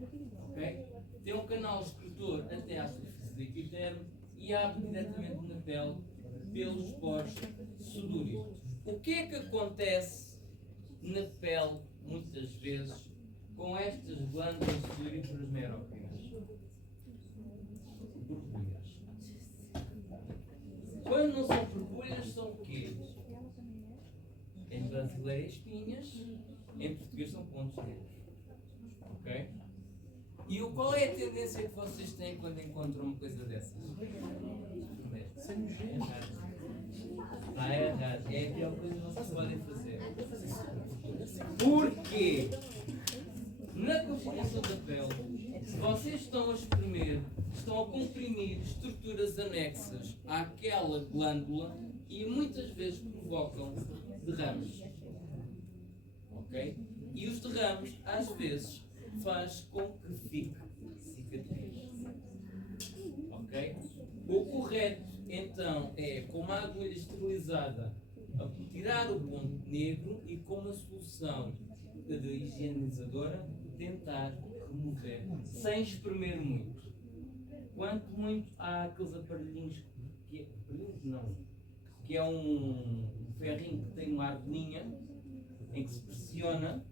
Okay? Tem um canal excretor até à superfície do epiderme e abre diretamente na pele pelos poros sudoríparos. O que é que acontece na pele, muitas vezes, com estas glândulas sudoríparas merócrinas? Borbulhas. Quando não são borbulhas, são o quê? Em brasileiro, espinhas. Em português, são pontos negros. Ok? E qual é a tendência que vocês têm quando encontram uma coisa dessas? Está errado. É a pior coisa que vocês podem fazer. Porquê? Na composição da pele, se vocês estão a espremer, estão a comprimir estruturas anexas àquela glândula e muitas vezes provocam derrames. Ok? E os derrames, às vezes, faz com que fique cicatriz. Ok? O correto, então, é com uma agulha esterilizada a tirar o ponto negro e com uma solução de higienizadora tentar remover, sem espremer muito. Quanto muito, há aqueles aparelhinhos que é um ferrinho que tem uma argolinha em que se pressiona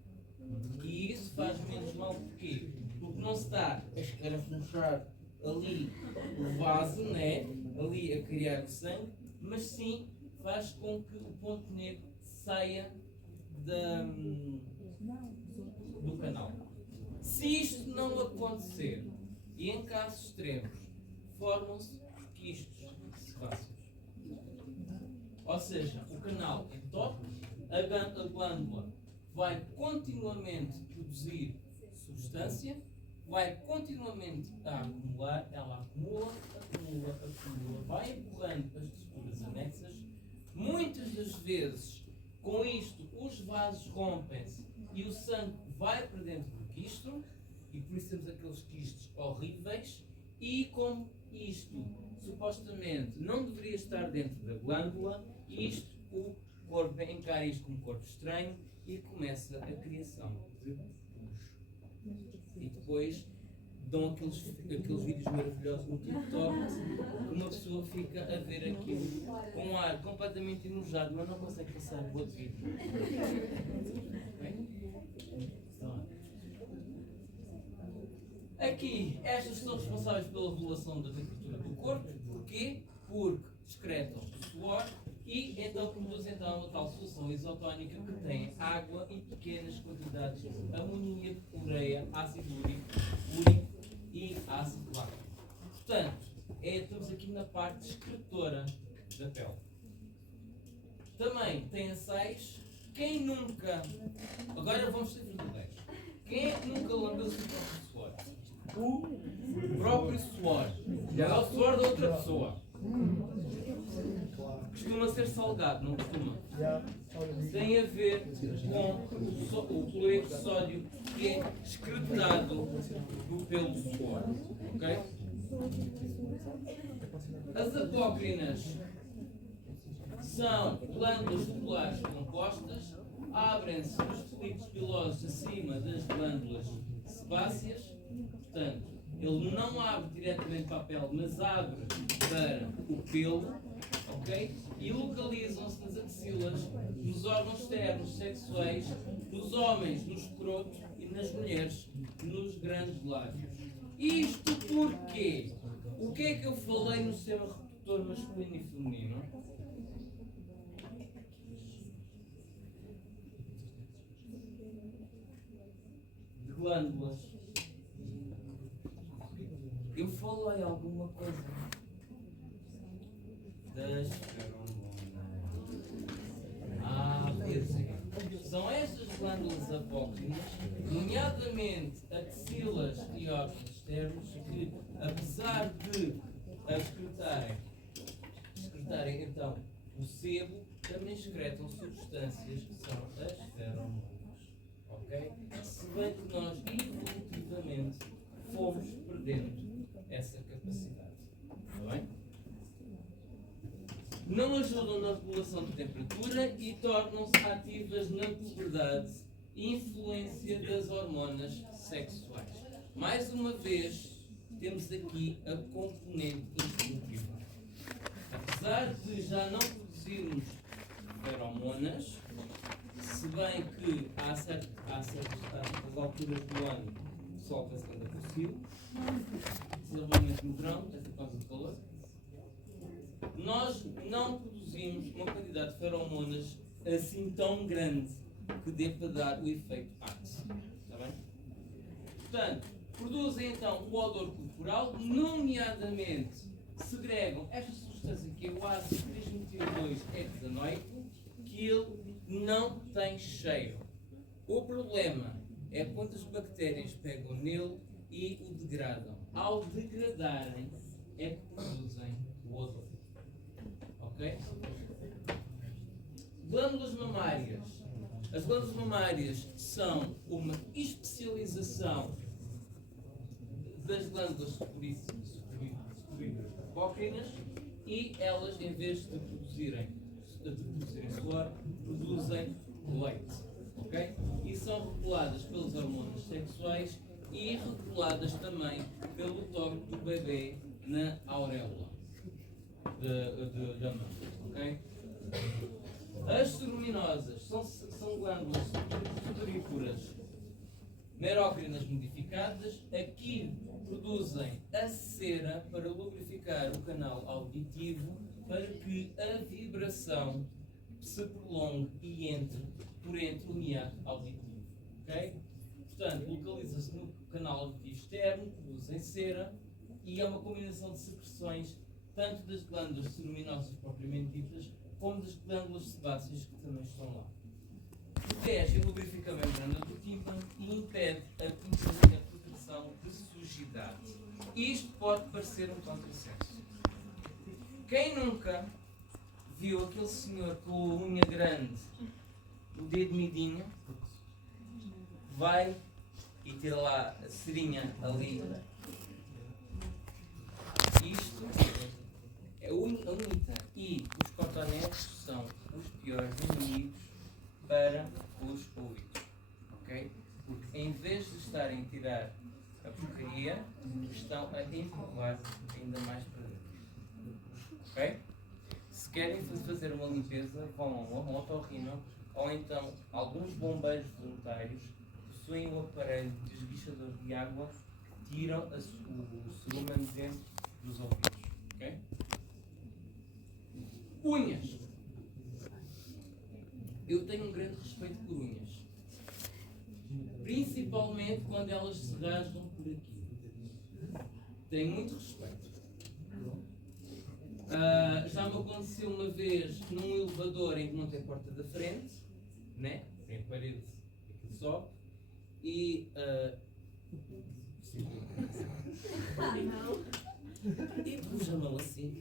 e isso faz menos mal. Porquê? Porque não se está a escarafunchar ali o vaso, né? Ali a criar o sangue, mas sim faz com que o ponto negro saia do canal. Se isto não acontecer, e em casos extremos, formam-se quistos sebáceos. Ou seja, o canal é top, a glândula vai continuamente produzir substância, vai continuamente a acumular, ela acumula, vai empurrando as estruturas anexas. Muitas das vezes, com isto, os vasos rompem-se e o sangue vai para dentro do quisto, e por isso temos aqueles quistos horríveis. E como isto supostamente não deveria estar dentro da glândula, o corpo encara isto como um corpo estranho e começa a criação de pus. E depois dão aqueles vídeos maravilhosos no TikTok que uma pessoa fica a ver aquilo com um ar completamente enojado, mas não consegue passar o outro vídeo. Aqui, estas são responsáveis pela regulação da temperatura do corpo. Porquê? Porque excretam o suor e então produzem então uma tal solução isotónica que tem água em pequenas quantidades, amoníaco, ureia, ácido úrico e ácido lático. Portanto, estamos aqui na parte excretora da pele. Também tem sais. Quem nunca... Agora vamos ser verdadeiros. Quem é que nunca lambeu o seu próprio suor? O próprio suor. Não é o suor da outra pessoa. Costuma ser salgado, não costuma? Tem a ver com o cloreto de sódio que é excretado pelo suor. Ok? As apócrinas são glândulas tubulares compostas, abrem-se os folículos pilosos acima das glândulas sebáceas. Portanto, ele não abre diretamente para a pele, mas abre para o pelo, ok? E localizam-se nas axilas, nos órgãos externos sexuais, nos homens, no escroto e nas mulheres, nos grandes lábios. Isto porquê? O que é que eu falei no sistema reprodutor masculino e feminino? glândulas. Eu falei alguma coisa das beleza. São estas glândulas apócrinas, nomeadamente axilas e órgãos externos, que, apesar de excretarem então o sebo, também excretam substâncias que são as feromonas. Ok? Se bem que nós evolutivamente fomos perdendo essa capacidade. Está bem? Não ajudam na regulação de temperatura e tornam-se ativas na puberdade e influência das hormonas sexuais. Mais uma vez, temos aqui a componente instintiva. Apesar de já não produzirmos feromonas, se bem que há certas alturas do ano o sol vai ficando aquecido, desenvolvimento no verão, esta causa de calor, nós não produzimos uma quantidade de feromonas assim tão grande que dê para dar o efeito Axe. Está bem? Portanto, produzem então o odor corporal, nomeadamente segregam esta substância que é o ácido 3-metil-2-hexanoico, que ele não tem cheiro. O problema é quando as bactérias pegam nele e o degradam. Ao degradarem, é que produzem o odor. Ok? Glândulas mamárias. As glândulas mamárias são uma especialização das glândulas sudoríparas apócrinas e elas, em vez de produzirem suor, produzem leite. Ok? E são reguladas pelas hormonas sexuais e reguladas também pelo toque do bebê na auréola da mão. Ok? As ceruminosas são glândulas sudoríparas merócrinas modificadas. Aqui produzem a cera para lubrificar o canal auditivo para que a vibração se prolongue e entre por entre o meato auditivo. Okay? Portanto, localiza-se no canal auditivo externo, produzem cera e é uma combinação de secreções tanto das glândulas ceruminosas propriamente ditas como das glândulas sebáceas que também estão lá. Protege e lubrifica a membrana do tímpano e impede a penetração de sujidade. Isto pode parecer um contrassenso. Quem nunca viu aquele senhor com a unha grande, o dedo midinho, vai e tira lá a cerinha ali? Isto é a unita e os cotonetes são os piores inimigos para os ouvidos, ok? Porque em vez de estarem a tirar a porcaria, estão a empurrar ainda mais para dentro, ok? Se querem fazer uma limpeza, vão a um otorrino ou então alguns bombeiros voluntários possuem um aparelho desguichador de água que tiram o cerumen dentro dos ouvidos, ok? Unhas. Eu tenho um grande respeito por unhas. Principalmente quando elas se rasgam por aqui. Tenho muito respeito. Já me aconteceu uma vez num elevador em que não tem porta da frente, né? Tem parede, aquilo sobe, e puxa-me assim.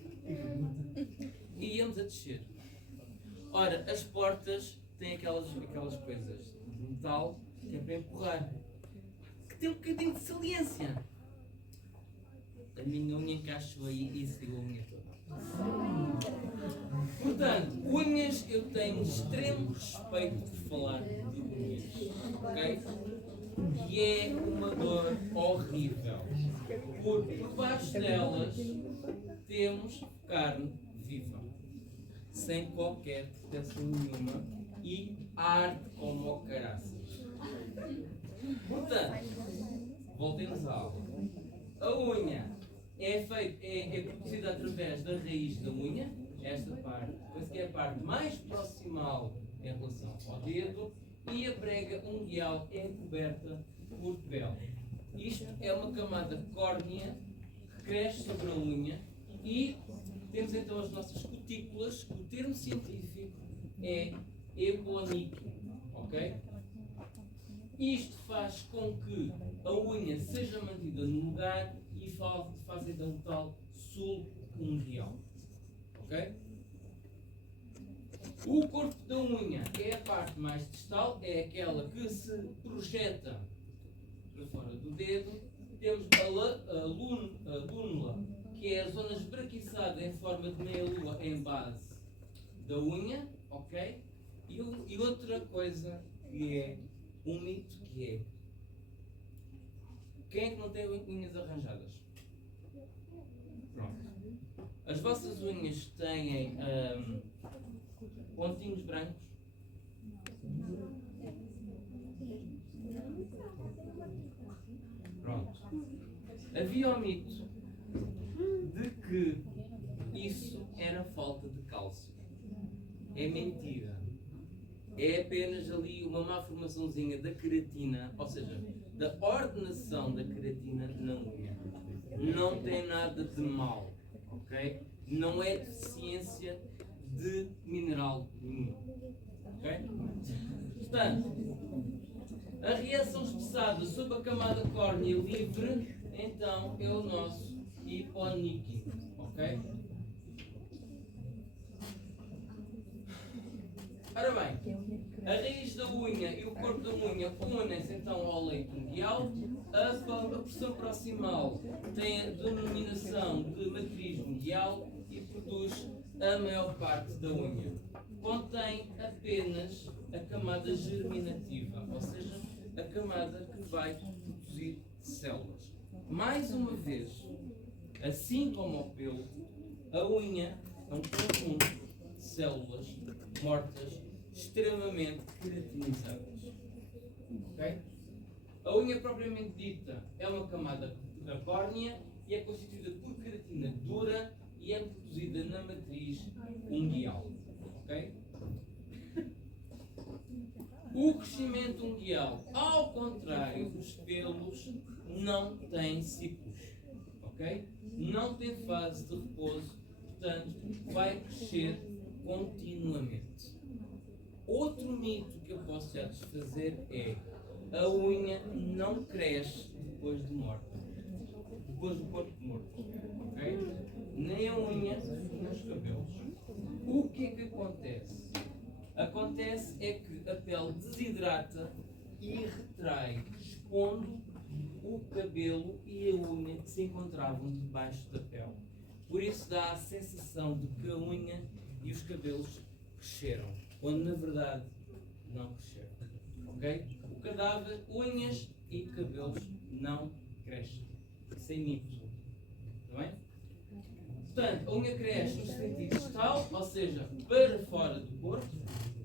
E íamos a descer. Ora, as portas têm aquelas coisas de metal que é para empurrar, que tem um bocadinho de saliência. A minha unha encaixou aí e saiu a unha toda. Portanto, unhas, eu tenho extremo respeito por falar de unhas, ok? E é uma dor horrível, porque por baixo delas temos carne viva, sem qualquer proteção nenhuma e arde como o caraças. Portanto, voltemos à aula. A unha é produzida através da raiz da unha, esta parte, pois que é a parte mais proximal em relação ao dedo, e a prega unguial é coberta por pele. Isto é uma camada córnea que cresce sobre a unha e temos então as nossas cutículas. O termo científico é eponíqueo, ok? Isto faz com que a unha seja mantida no lugar e faz então um tal sulco unguial, ok? O corpo da unha é a parte mais distal, é aquela que se projeta para fora do dedo. Temos a lúnula, que é a zona esbranquiçada em forma de meia-lua em base da unha, ok? E outra coisa que é um mito, que é: quem é que não tem unhas arranjadas? Pronto. As vossas unhas têm pontinhos brancos? Pronto. Havia o mito de que isso era falta de cálcio. É mentira. É apenas ali uma má formaçãozinha da queratina, ou seja, da ordenação da queratina na unha. Não tem nada de mal, ok? Não é deficiência de mineral nenhum, ok? Portanto, a reação espessada sob a camada córnea livre, então, é o nosso hiponíquico, ok? Ora bem, a raiz da unha e o corpo da unha unem-se então ao leito unguial. A porção proximal tem a denominação de matriz unguial e produz a maior parte da unha. Contém apenas a camada germinativa, ou seja, a camada que vai produzir células. Mais uma vez, assim como o pelo, a unha é um conjunto de células mortas extremamente queratinizadas. Okay? A unha propriamente dita é uma camada da córnea e é constituída por queratina dura e é produzida na matriz unguial. Okay? O crescimento unguial, ao contrário dos pelos, não tem ciclos. Okay? Não tem fase de repouso, portanto, vai crescer continuamente. Outro mito que eu posso já desfazer é: a unha não cresce depois de morta, depois do corpo morto, ok? Nem a unha, nem os cabelos. O que é que acontece? Acontece é que a pele desidrata e retrai, expondo o cabelo e a unha que se encontravam debaixo da pele. Por isso dá a sensação de que a unha e os cabelos cresceram, quando na verdade não cresceram. Ok? O cadáver, unhas e cabelos não crescem. Sem mito. Está bem? Portanto, a unha cresce no sentido distal, ou seja, para fora do corpo,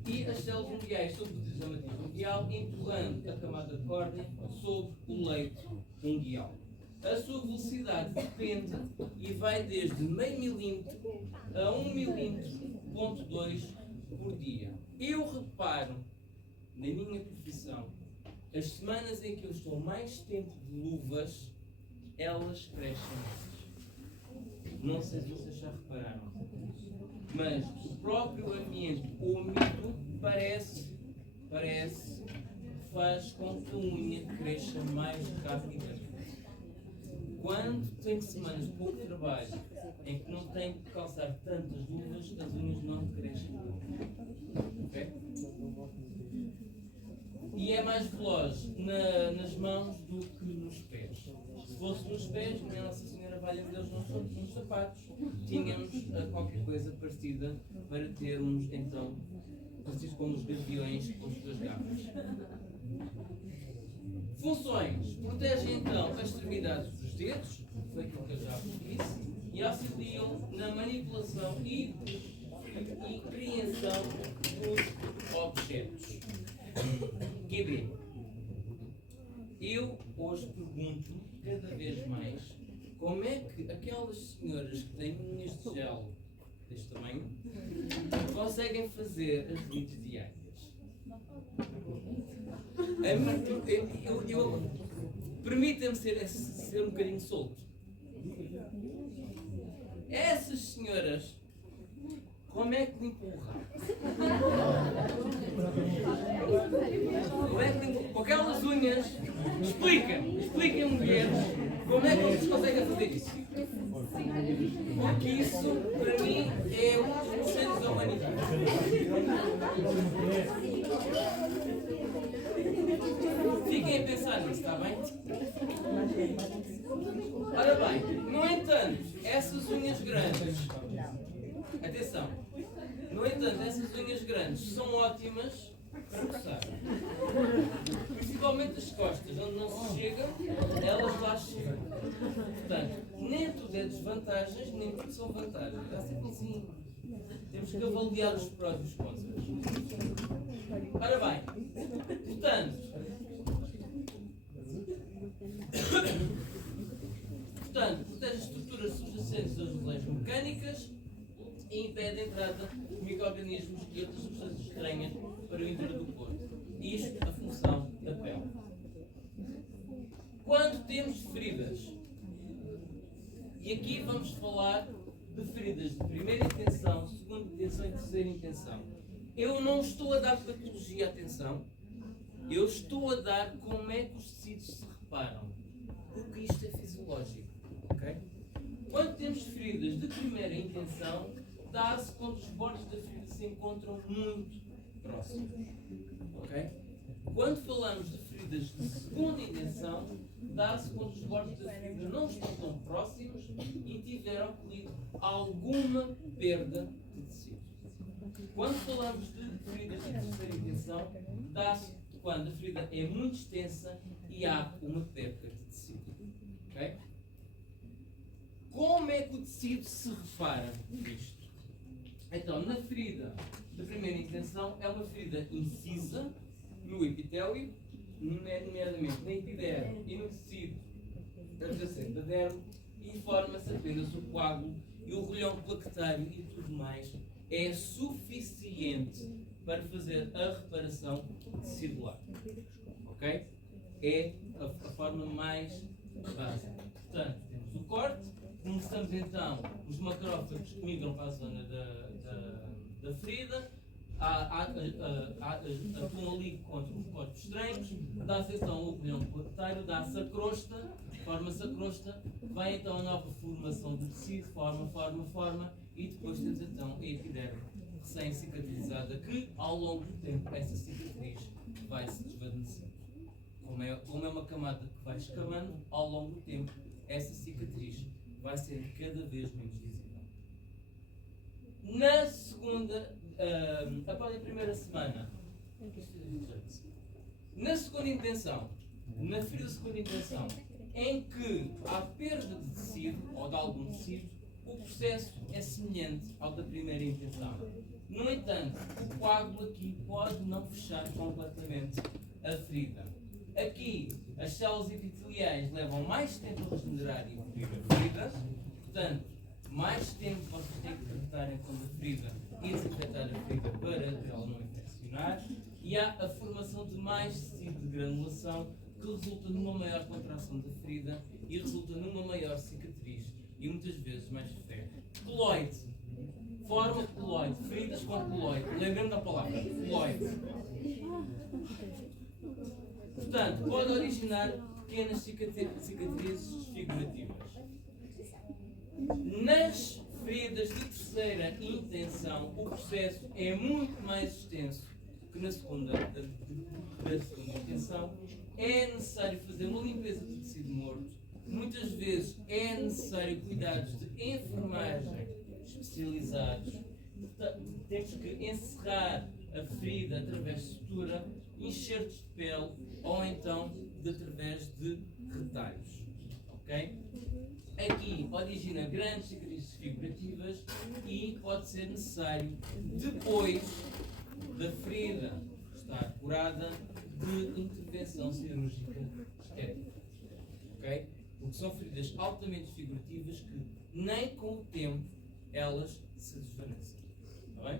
e as células unguiais sobre a matriz unguial, empurrando a camada de córnea sobre o leito unguial. A sua velocidade depende e vai desde meio milímetro a 1 milímetro, 2 por dia. Eu reparo, na minha profissão, as semanas em que eu estou mais tempo de luvas, elas crescem mais. Não sei se vocês já repararam, mas o próprio ambiente úmido faz com que a unha cresça mais rapidamente. Quando tenho semanas de pouco trabalho, em que não tenho que calçar tantas luvas, as unhas não crescem tanto. Okay? E é mais veloz nas mãos do que nos pés. Se fosse nos pés, minha Nossa Senhora valha Deus, não somos nos sapatos, tínhamos qualquer coisa parecida para termos então, parecidos como os gaviões com as suas garras. Funções. Protegem então as extremidades dos dedos, foi aquilo que eu já vos disse, e auxiliam na manipulação e apreensão dos objetos. QB. Eu hoje pergunto cada vez mais como é que aquelas senhoras que têm unhas de gel deste tamanho conseguem fazer as vidas diárias. Permita-me ser um bocadinho solto. Essas senhoras, como é que limpam o rabo? Como é que limpam? Com aquelas unhas? Expliquem mulheres, como é que vocês conseguem fazer isso? Porque isso, para mim, é um dos conceitos da humanidade. Fiquem a pensar nisso, está bem? Ora bem, no entanto, essas unhas grandes, atenção, no entanto, essas unhas grandes são ótimas para coçar. Principalmente as costas, onde não se chega, elas lá chegam. Portanto, nem tudo é desvantagens, nem tudo são vantagens. Há sempre assim. Temos que avaliar os prós e os contras. Ora bem, portanto, protege as estruturas subjacentes das lesões mecânicas e impede a entrada de micro-organismos e outras substâncias estranhas para o interior do corpo. Isto é a função da pele. Quando temos feridas, e aqui vamos falar de feridas de primeira intenção, segunda intenção e terceira intenção. Eu não estou a dar patologia, atenção. Eu estou a dar como é que os tecidos se reparam. Porque isto é fisiológico. Okay? Quando temos feridas de primeira intenção, dá-se quando os bordos da ferida se encontram muito próximos. Okay? Quando falamos de feridas de segunda intenção, dá-se quando os bordos da ferida não estão tão próximos e tiver ocorrido alguma perda de tecido. Quando falamos de feridas de terceira intenção, dá-se quando a ferida é muito extensa e há uma perda de tecido. Okay? Como é que o tecido se repara nisto? Então, na ferida de primeira intenção, é uma ferida incisa no epitélio, nomeadamente na epiderme e no tecido adjacente da derme, e forma-se apenas o coágulo e o rolhão plaquetário e tudo mais é suficiente para fazer a reparação tecidular. Ok? É a forma mais básica. Portanto, temos o corte, começamos então, os macrófagos migram para a zona da ferida, atuam ali contra os corpos estranhos, dá-se então o rolhão plaquetário, dá-se a crosta, forma-se a crosta, vai então a nova formação do tecido, forma, e depois temos então a epiderme recém-cicatrizada, que ao longo do tempo essa cicatriz vai se desvanecendo. Como é uma camada que vai escavando, ao longo do tempo essa cicatriz vai sendo cada vez menos visível. Na segunda, após a primeira semana, na segunda intenção, na ferida de segunda intenção, em que há perda de tecido, ou de algum tecido, o processo é semelhante ao da primeira intenção. No entanto, o coágulo aqui pode não fechar completamente a ferida. Aqui, as células epiteliais levam mais tempo a regenerar e cobrir a ferida, portanto, mais tempo vocês têm que tratar então da ferida e desinfetar a ferida para ela não infeccionar, e há a formação de mais tecido de granulação que resulta numa maior contração da ferida e resulta numa maior cicatriz e muitas vezes mais fé. Coloide. Forma coloide. Feridas com coloide. Lembrem-me da palavra. Coloide. Portanto, pode originar pequenas cicatrizes figurativas. Nas feridas de terceira intenção, o processo é muito mais extenso que na segunda intenção. É necessário fazer uma limpeza do tecido morto. Muitas vezes é necessário cuidados de enfermagem especializados. Temos que encerrar a ferida através de sutura, enxertos de pele ou então através de retalhos. Ok? Aqui origina grandes cicatrizes figurativas e pode ser necessário, depois da ferida estar curada, de intervenção cirúrgica estética. Ok? Porque são feridas altamente figurativas que nem com o tempo elas se desvanecem. Está bem?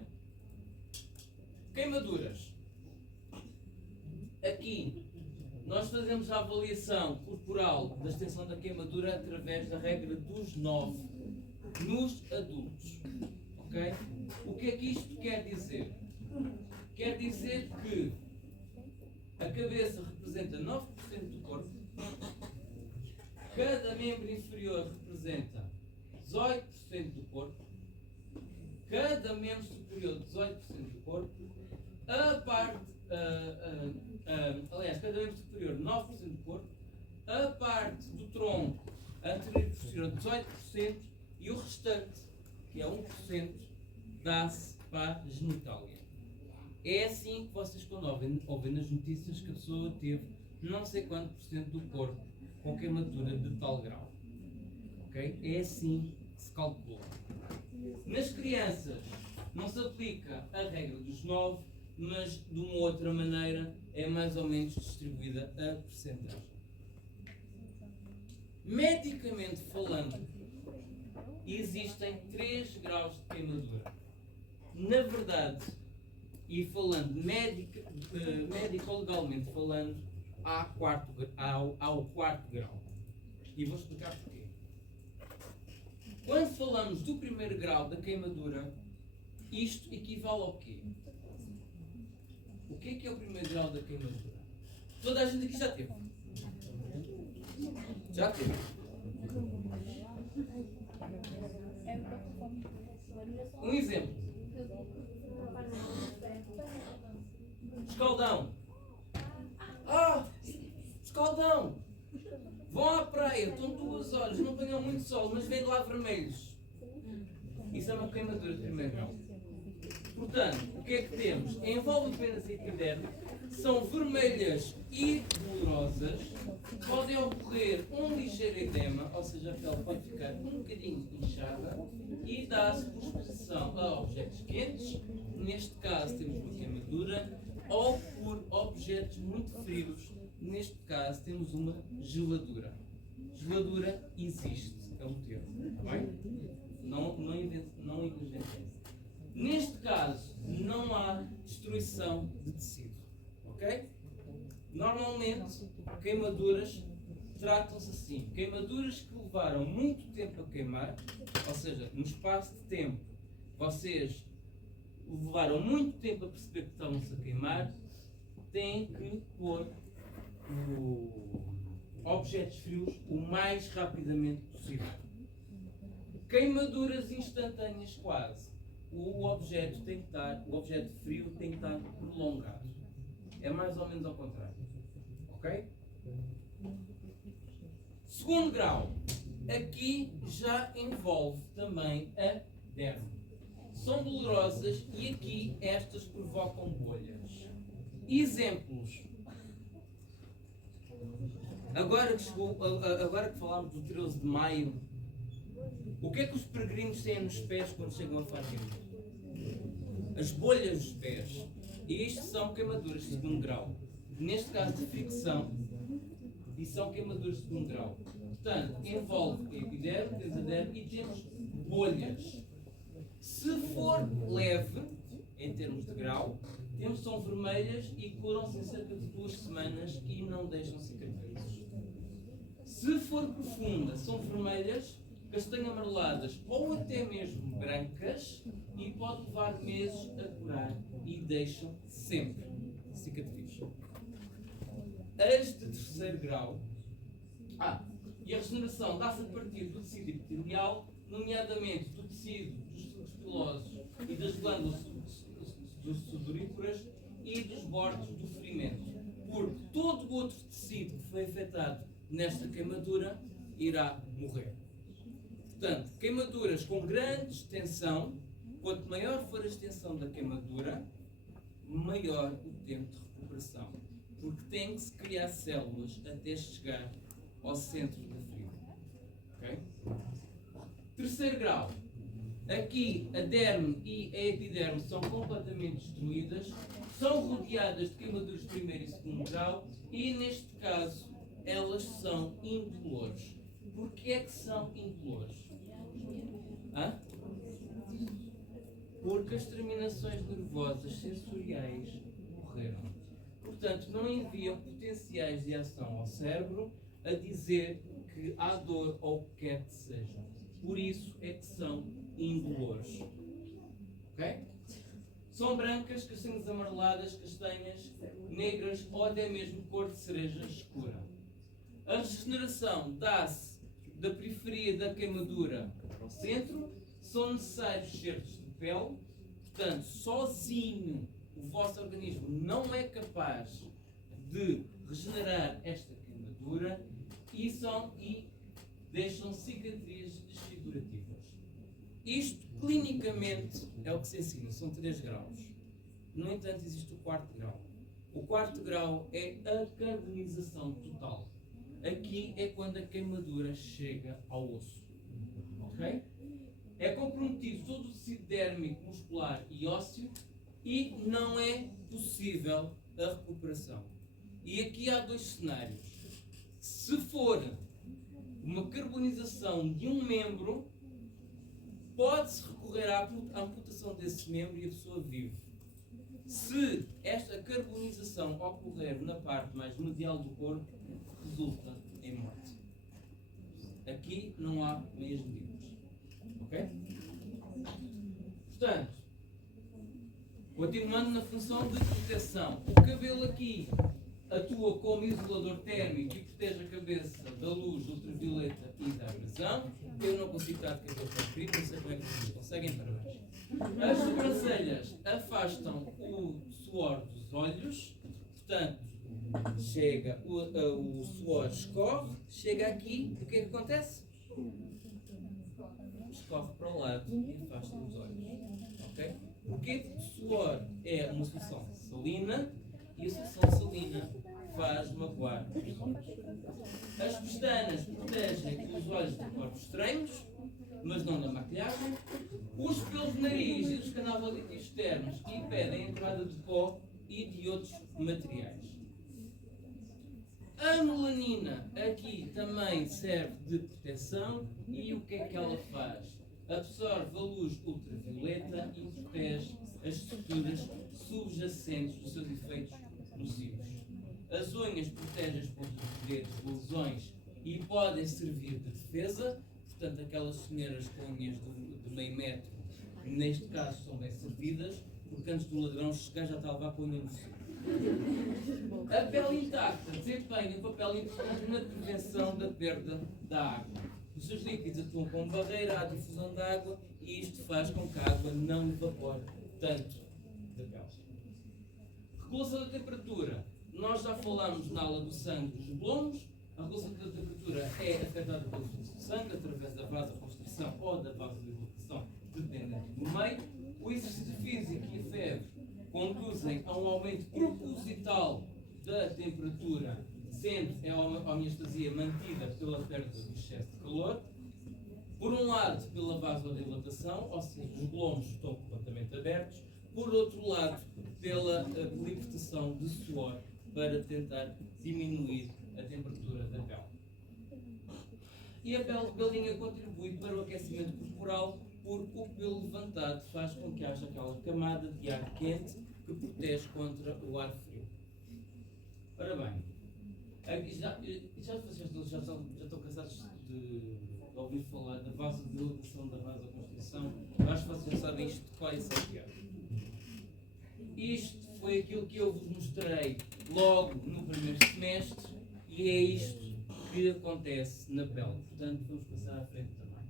Queimaduras. Aqui fazemos a avaliação corporal da extensão da queimadura através da regra dos 9 nos adultos. Ok? O que é que isto quer dizer? Quer dizer que a cabeça representa 9% do corpo, cada membro inferior representa 18% do corpo, cada membro superior 18% do corpo, aliás, cada membro superior 9% do corpo, a parte do tronco anterior e posterior 18% e o restante, que é 1%, dá-se para a genitália. É assim que vocês, quando ouvem nas notícias que a pessoa teve não sei quanto por cento do corpo com queimadura de tal grau. Okay? É assim que se calcula. Nas crianças não se aplica a regra dos 9, mas de uma outra maneira é mais ou menos distribuída a percentagem. Medicamente falando, existem 3 graus de queimadura. Na verdade, e falando médico-legalmente falando, há o quarto grau. E vou explicar porquê. Quando falamos do primeiro grau da queimadura, isto equivale ao quê? O que é o primeiro grau da queimadura? Toda a gente aqui já teve. Já teve. Um exemplo. Escaldão. Escaldão. Vão à praia, estão 2 horas, não apanham muito sol, mas vêm de lá vermelhos. Isso é uma queimadura de primeiro grau. Portanto, o que é que temos? Envolve apenas a epiderme, são vermelhas e dolorosas, podem ocorrer um ligeiro edema, ou seja, a pele pode ficar um bocadinho inchada e dá-se por exposição a objetos quentes, neste caso temos uma queimadura, ou por objetos muito frios, neste caso temos uma geladura. Geladura existe, é um termo, está bem? Não inventei. Neste caso, não há destruição de tecido, ok? Normalmente, queimaduras tratam-se assim. Queimaduras que levaram muito tempo a queimar, ou seja, no espaço de tempo, vocês levaram muito tempo a perceber que estavam-se a queimar, têm que pôr objetos frios o mais rapidamente possível. Queimaduras instantâneas quase. O objeto frio tem que estar prolongado. É mais ou menos ao contrário. Ok? Segundo grau. Aqui já envolve também a derme. São dolorosas e aqui estas provocam bolhas. Exemplos. Agora que falámos do 13 de maio, o que é que os peregrinos têm nos pés quando chegam a Fátima? As bolhas dos pés. E isto são queimaduras de segundo grau. Neste caso de fricção, e são queimaduras de segundo grau. Portanto, envolve epiderme, mesoderme e temos bolhas. Se for leve, em termos de grau, são vermelhas e curam-se em cerca de 2 semanas e não deixam cicatrizes. Se for profunda, são vermelhas, castanho amareladas ou até mesmo brancas e pode levar meses a curar e deixam sempre cicatriz. As de terceiro grau. E a regeneração dá-se a partir do tecido epitelial, nomeadamente do tecido dos sucos pilosos e das glândulas sudoríparas e dos bordos do ferimento. Porque todo o outro tecido que foi afetado nesta queimadura irá morrer. Portanto, queimaduras com grande extensão, quanto maior for a extensão da queimadura, maior o tempo de recuperação. Porque tem que se criar células até chegar ao centro da ferida. Okay? Terceiro grau. Aqui a derme e a epiderme são completamente destruídas, são rodeadas de queimaduras de primeiro e segundo grau e, neste caso, elas são indolores. Porquê é que são indolores? Porque as terminações nervosas sensoriais morreram. portanto, não enviam potenciais de ação ao cérebro a dizer que há dor ou o que quer que seja. Por isso é que são indolores. Ok? São brancas, castanhas amareladas, castanhas, negras ou até mesmo cor de cereja escura. A regeneração dá-se da periferia da queimadura para o centro. São necessários certos de pele. Portanto, sozinho o vosso organismo não é capaz de regenerar esta queimadura e deixam cicatrizes desfigurativas. Isto, clinicamente, é o que se ensina. São 3 graus. No entanto, existe o 4º grau. O 4º grau é a carbonização total. Aqui é quando a queimadura chega ao osso. Ok? É comprometido todo o tecido dérmico, muscular e ósseo e não é possível a recuperação. E aqui há 2 cenários. Se for uma carbonização de um membro, pode-se recorrer à amputação desse membro e a pessoa vive. Se esta carbonização ocorrer na parte mais medial do corpo, resulta em morte. Aqui não há meias medidas. Ok? Portanto, continuando na função de proteção, o cabelo aqui atua como isolador térmico e protege a cabeça da luz ultravioleta e da agressão. Eu não consigo estar de cabelo tão escrito, não sei como é que vocês conseguem, parabéns. As sobrancelhas afastam o suor dos olhos, portanto, chega, o suor escorre, chega aqui, o que é que acontece? Escorre para o lado e afasta os olhos. Okay? Porque o suor é uma solução salina e a solução salina faz magoar os olhos. As pestanas protegem os olhos de corpos estranhos, mas não da maquilhagem. Os pelos do nariz e dos canais externos impedem a entrada de pó e de outros materiais. A melanina aqui também serve de proteção e o que é que ela faz? Absorve a luz ultravioleta e protege as estruturas subjacentes dos seus efeitos nocivos. As unhas protegem as pontas dos dedos de lesões e podem servir de defesa. Portanto, aquelas senhoras com unhas de meio metro, neste caso, são bem servidas, porque antes do ladrão chegar já está a levar com a unha no fogo. A pele intacta desempenha um papel importante na prevenção da perda da água. Os seus líquidos atuam como barreira à difusão da água e isto faz com que a água não evapore tanto da pele. Regulação da temperatura. Nós já falamos na aula do sangue dos glomos. A regulação da temperatura é afetada pelo fluxo de sangue através da vasoconstrição ou da vasodilatação, dependendo do meio. O exercício físico e a febre conduzem a um aumento proposital da temperatura, sendo a homeostasia mantida pela perda do excesso de calor. Por um lado, pela vasodilatação, ou seja, os glomos estão completamente abertos. Por outro lado, pela libertação de suor para tentar diminuir a temperatura da pele. E a pele de galinha contribui para o aquecimento corporal, porque o pelo levantado faz com que haja aquela camada de ar quente que protege contra o ar frio. Ora bem, já estão cansados de ouvir falar da vasodilatação, da vasoconstrição. Eu acho que vocês já sabem isto de cor e saber. Isto foi aquilo que eu vos mostrei logo no primeiro semestre e é isto que acontece na pele. Portanto, vamos passar à frente também.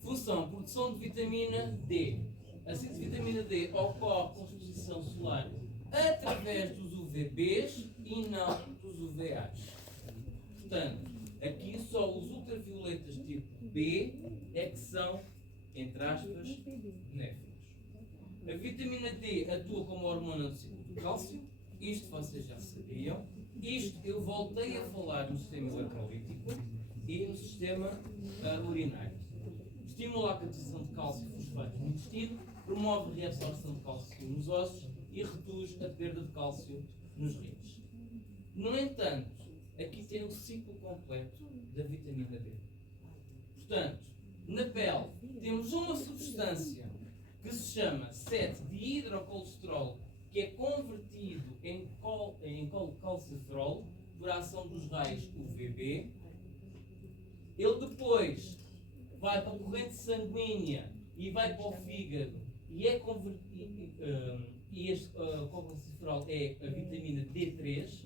Função: produção de vitamina D. A síntese de vitamina D ocorre com exposição solar através dos UVBs e não dos UVAs. Portanto, aqui só os ultravioletas tipo B é que são, entre aspas, benéficos. A vitamina D atua como hormona do ciclo do cálcio. Isto vocês já sabiam. Isto eu voltei a falar no sistema eletrolítico e no sistema urinário. Estimula a captação de cálcio e fosfato no intestino, promove a reabsorção de cálcio nos ossos e reduz a perda de cálcio nos rins. No entanto, aqui tem o ciclo completo da vitamina D. Portanto, na pele temos uma substância que se chama 7-dihidrocolesterol, que é convertido em calciferol por ação dos raios UVB. Ele depois vai para a corrente sanguínea e vai para o fígado e é convertido. E este calciferol é a vitamina D3,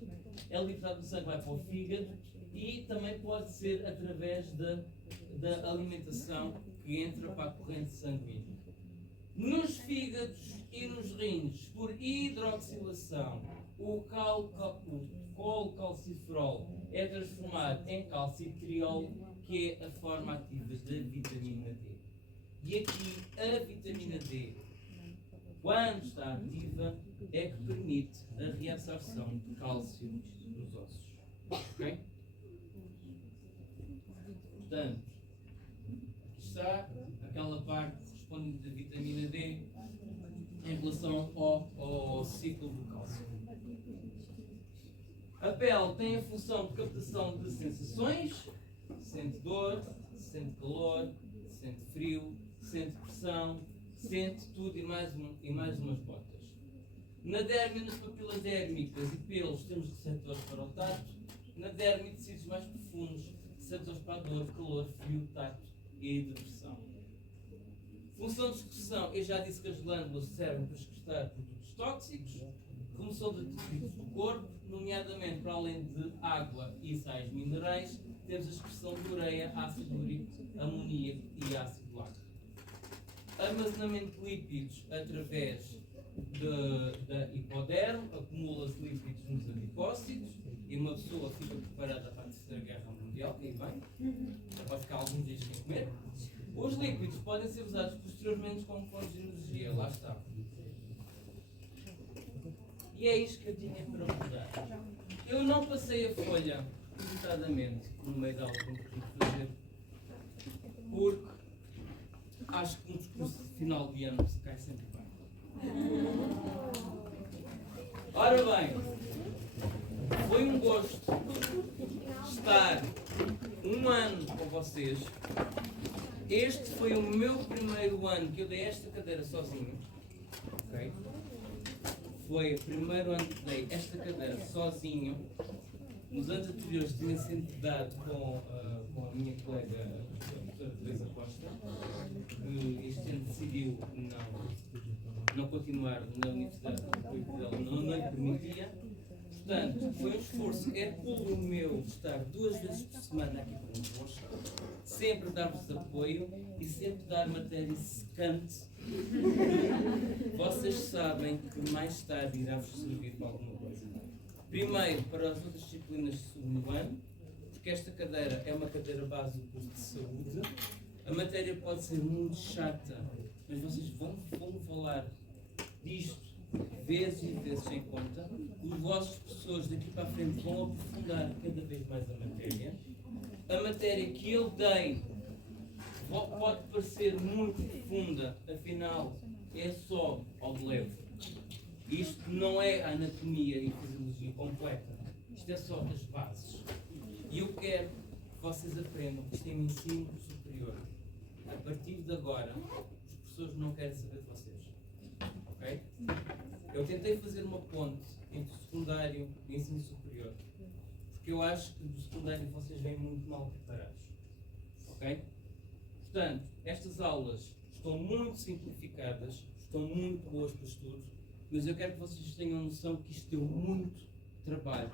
é libertado do sangue, vai para o fígado e também pode ser através da alimentação que entra para a corrente sanguínea. Nos fígados e nos rins, por hidroxilação, o colcalciferol é transformado em calcitriol, que é a forma ativa da vitamina D. E aqui a vitamina D, quando está ativa, é que permite a reabsorção de cálcio nos ossos. Ok? Portanto, aqui está aquela parte correspondente da vitamina D em relação ao ciclo do cálcio. A pele tem a função de captação de sensações, sente dor, sente calor, sente frio, sente pressão, sente tudo e mais umas botas. Na derme, nas papilas dérmicas e pelos, temos receptores para o tato. Na derme, tecidos mais profundos, receptores para a dor, calor, frio, tato e depressão. Função de excreção, eu já disse que as glândulas servem para excretar produtos tóxicos. Remoção de tecidos do corpo, nomeadamente para além de água e sais minerais, temos a excreção de ureia, ácido úrico, amoníaco e ácido lático. Armazenamento de lípidos através da hipoderme, acumula-se lípidos nos adipócitos e uma pessoa fica preparada para a Terceira Guerra Mundial, e bem, pode ficar alguns dias sem comer. Os lípidos podem ser usados posteriormente como fontes de energia, lá está. E é isto que eu tinha para mudar. Eu não passei a folha hesitadamente no meio da aula como tive que fazer, porque acho que um discurso de final de ano se cai sempre bem. Ora bem, foi um gosto estar um ano com vocês. Este foi o meu primeiro ano que eu dei esta cadeira sozinho. Okay? Foi o primeiro ano que dei esta cadeira sozinho. Nos anos anteriores tinha sempre dado com a minha colega, a professora Teresa Costa, que este ano decidiu não continuar na universidade, porque ela não lhe permitia. Portanto, foi um esforço hercúleo meu de estar 2 vezes por semana aqui convosco, sempre dar-vos apoio e sempre dar matéria secante. Vocês sabem que mais tarde irá-vos servir para alguma coisa. Primeiro, para as outras disciplinas de segundo ano, porque esta cadeira é uma cadeira base do curso de saúde. A matéria pode ser muito chata, mas vocês vão falar disto vezes e vezes sem conta. Os vossos professores daqui para a frente vão aprofundar cada vez mais a matéria. A matéria que eu dei pode parecer muito profunda, afinal é só ao de leve. Isto não é a anatomia e fisiologia completa, isto é só as bases. E eu quero que vocês aprendam que isto é um ensino superior. A partir de agora, os professores não querem saber de vocês. Ok? Eu tentei fazer uma ponte entre o secundário e o ensino superior, porque eu acho que do secundário vocês vêm muito mal preparados. Ok? Portanto, estas aulas estão muito simplificadas, estão muito boas para estudo, mas eu quero que vocês tenham noção que isto deu muito trabalho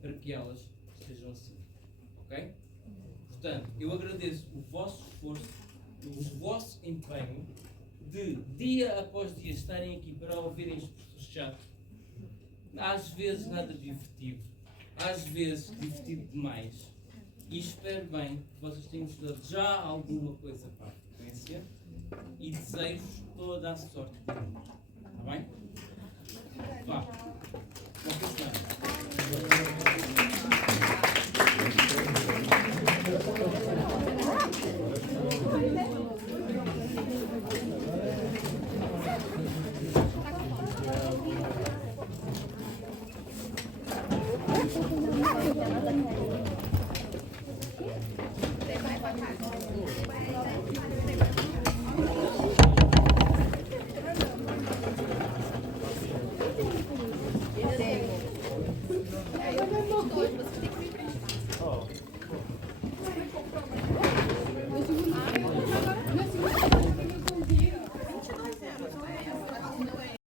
para que elas estejam assim. Ok? Portanto, eu agradeço o vosso esforço, o vosso empenho de dia após dia estarem aqui para ouvirem este professor chato. Às vezes nada divertido, às vezes divertido demais. E espero bem que vocês tenham estudado já alguma coisa para a frequência e desejo toda a sorte do mundo. Está bem? Vá. Bom fim de semana.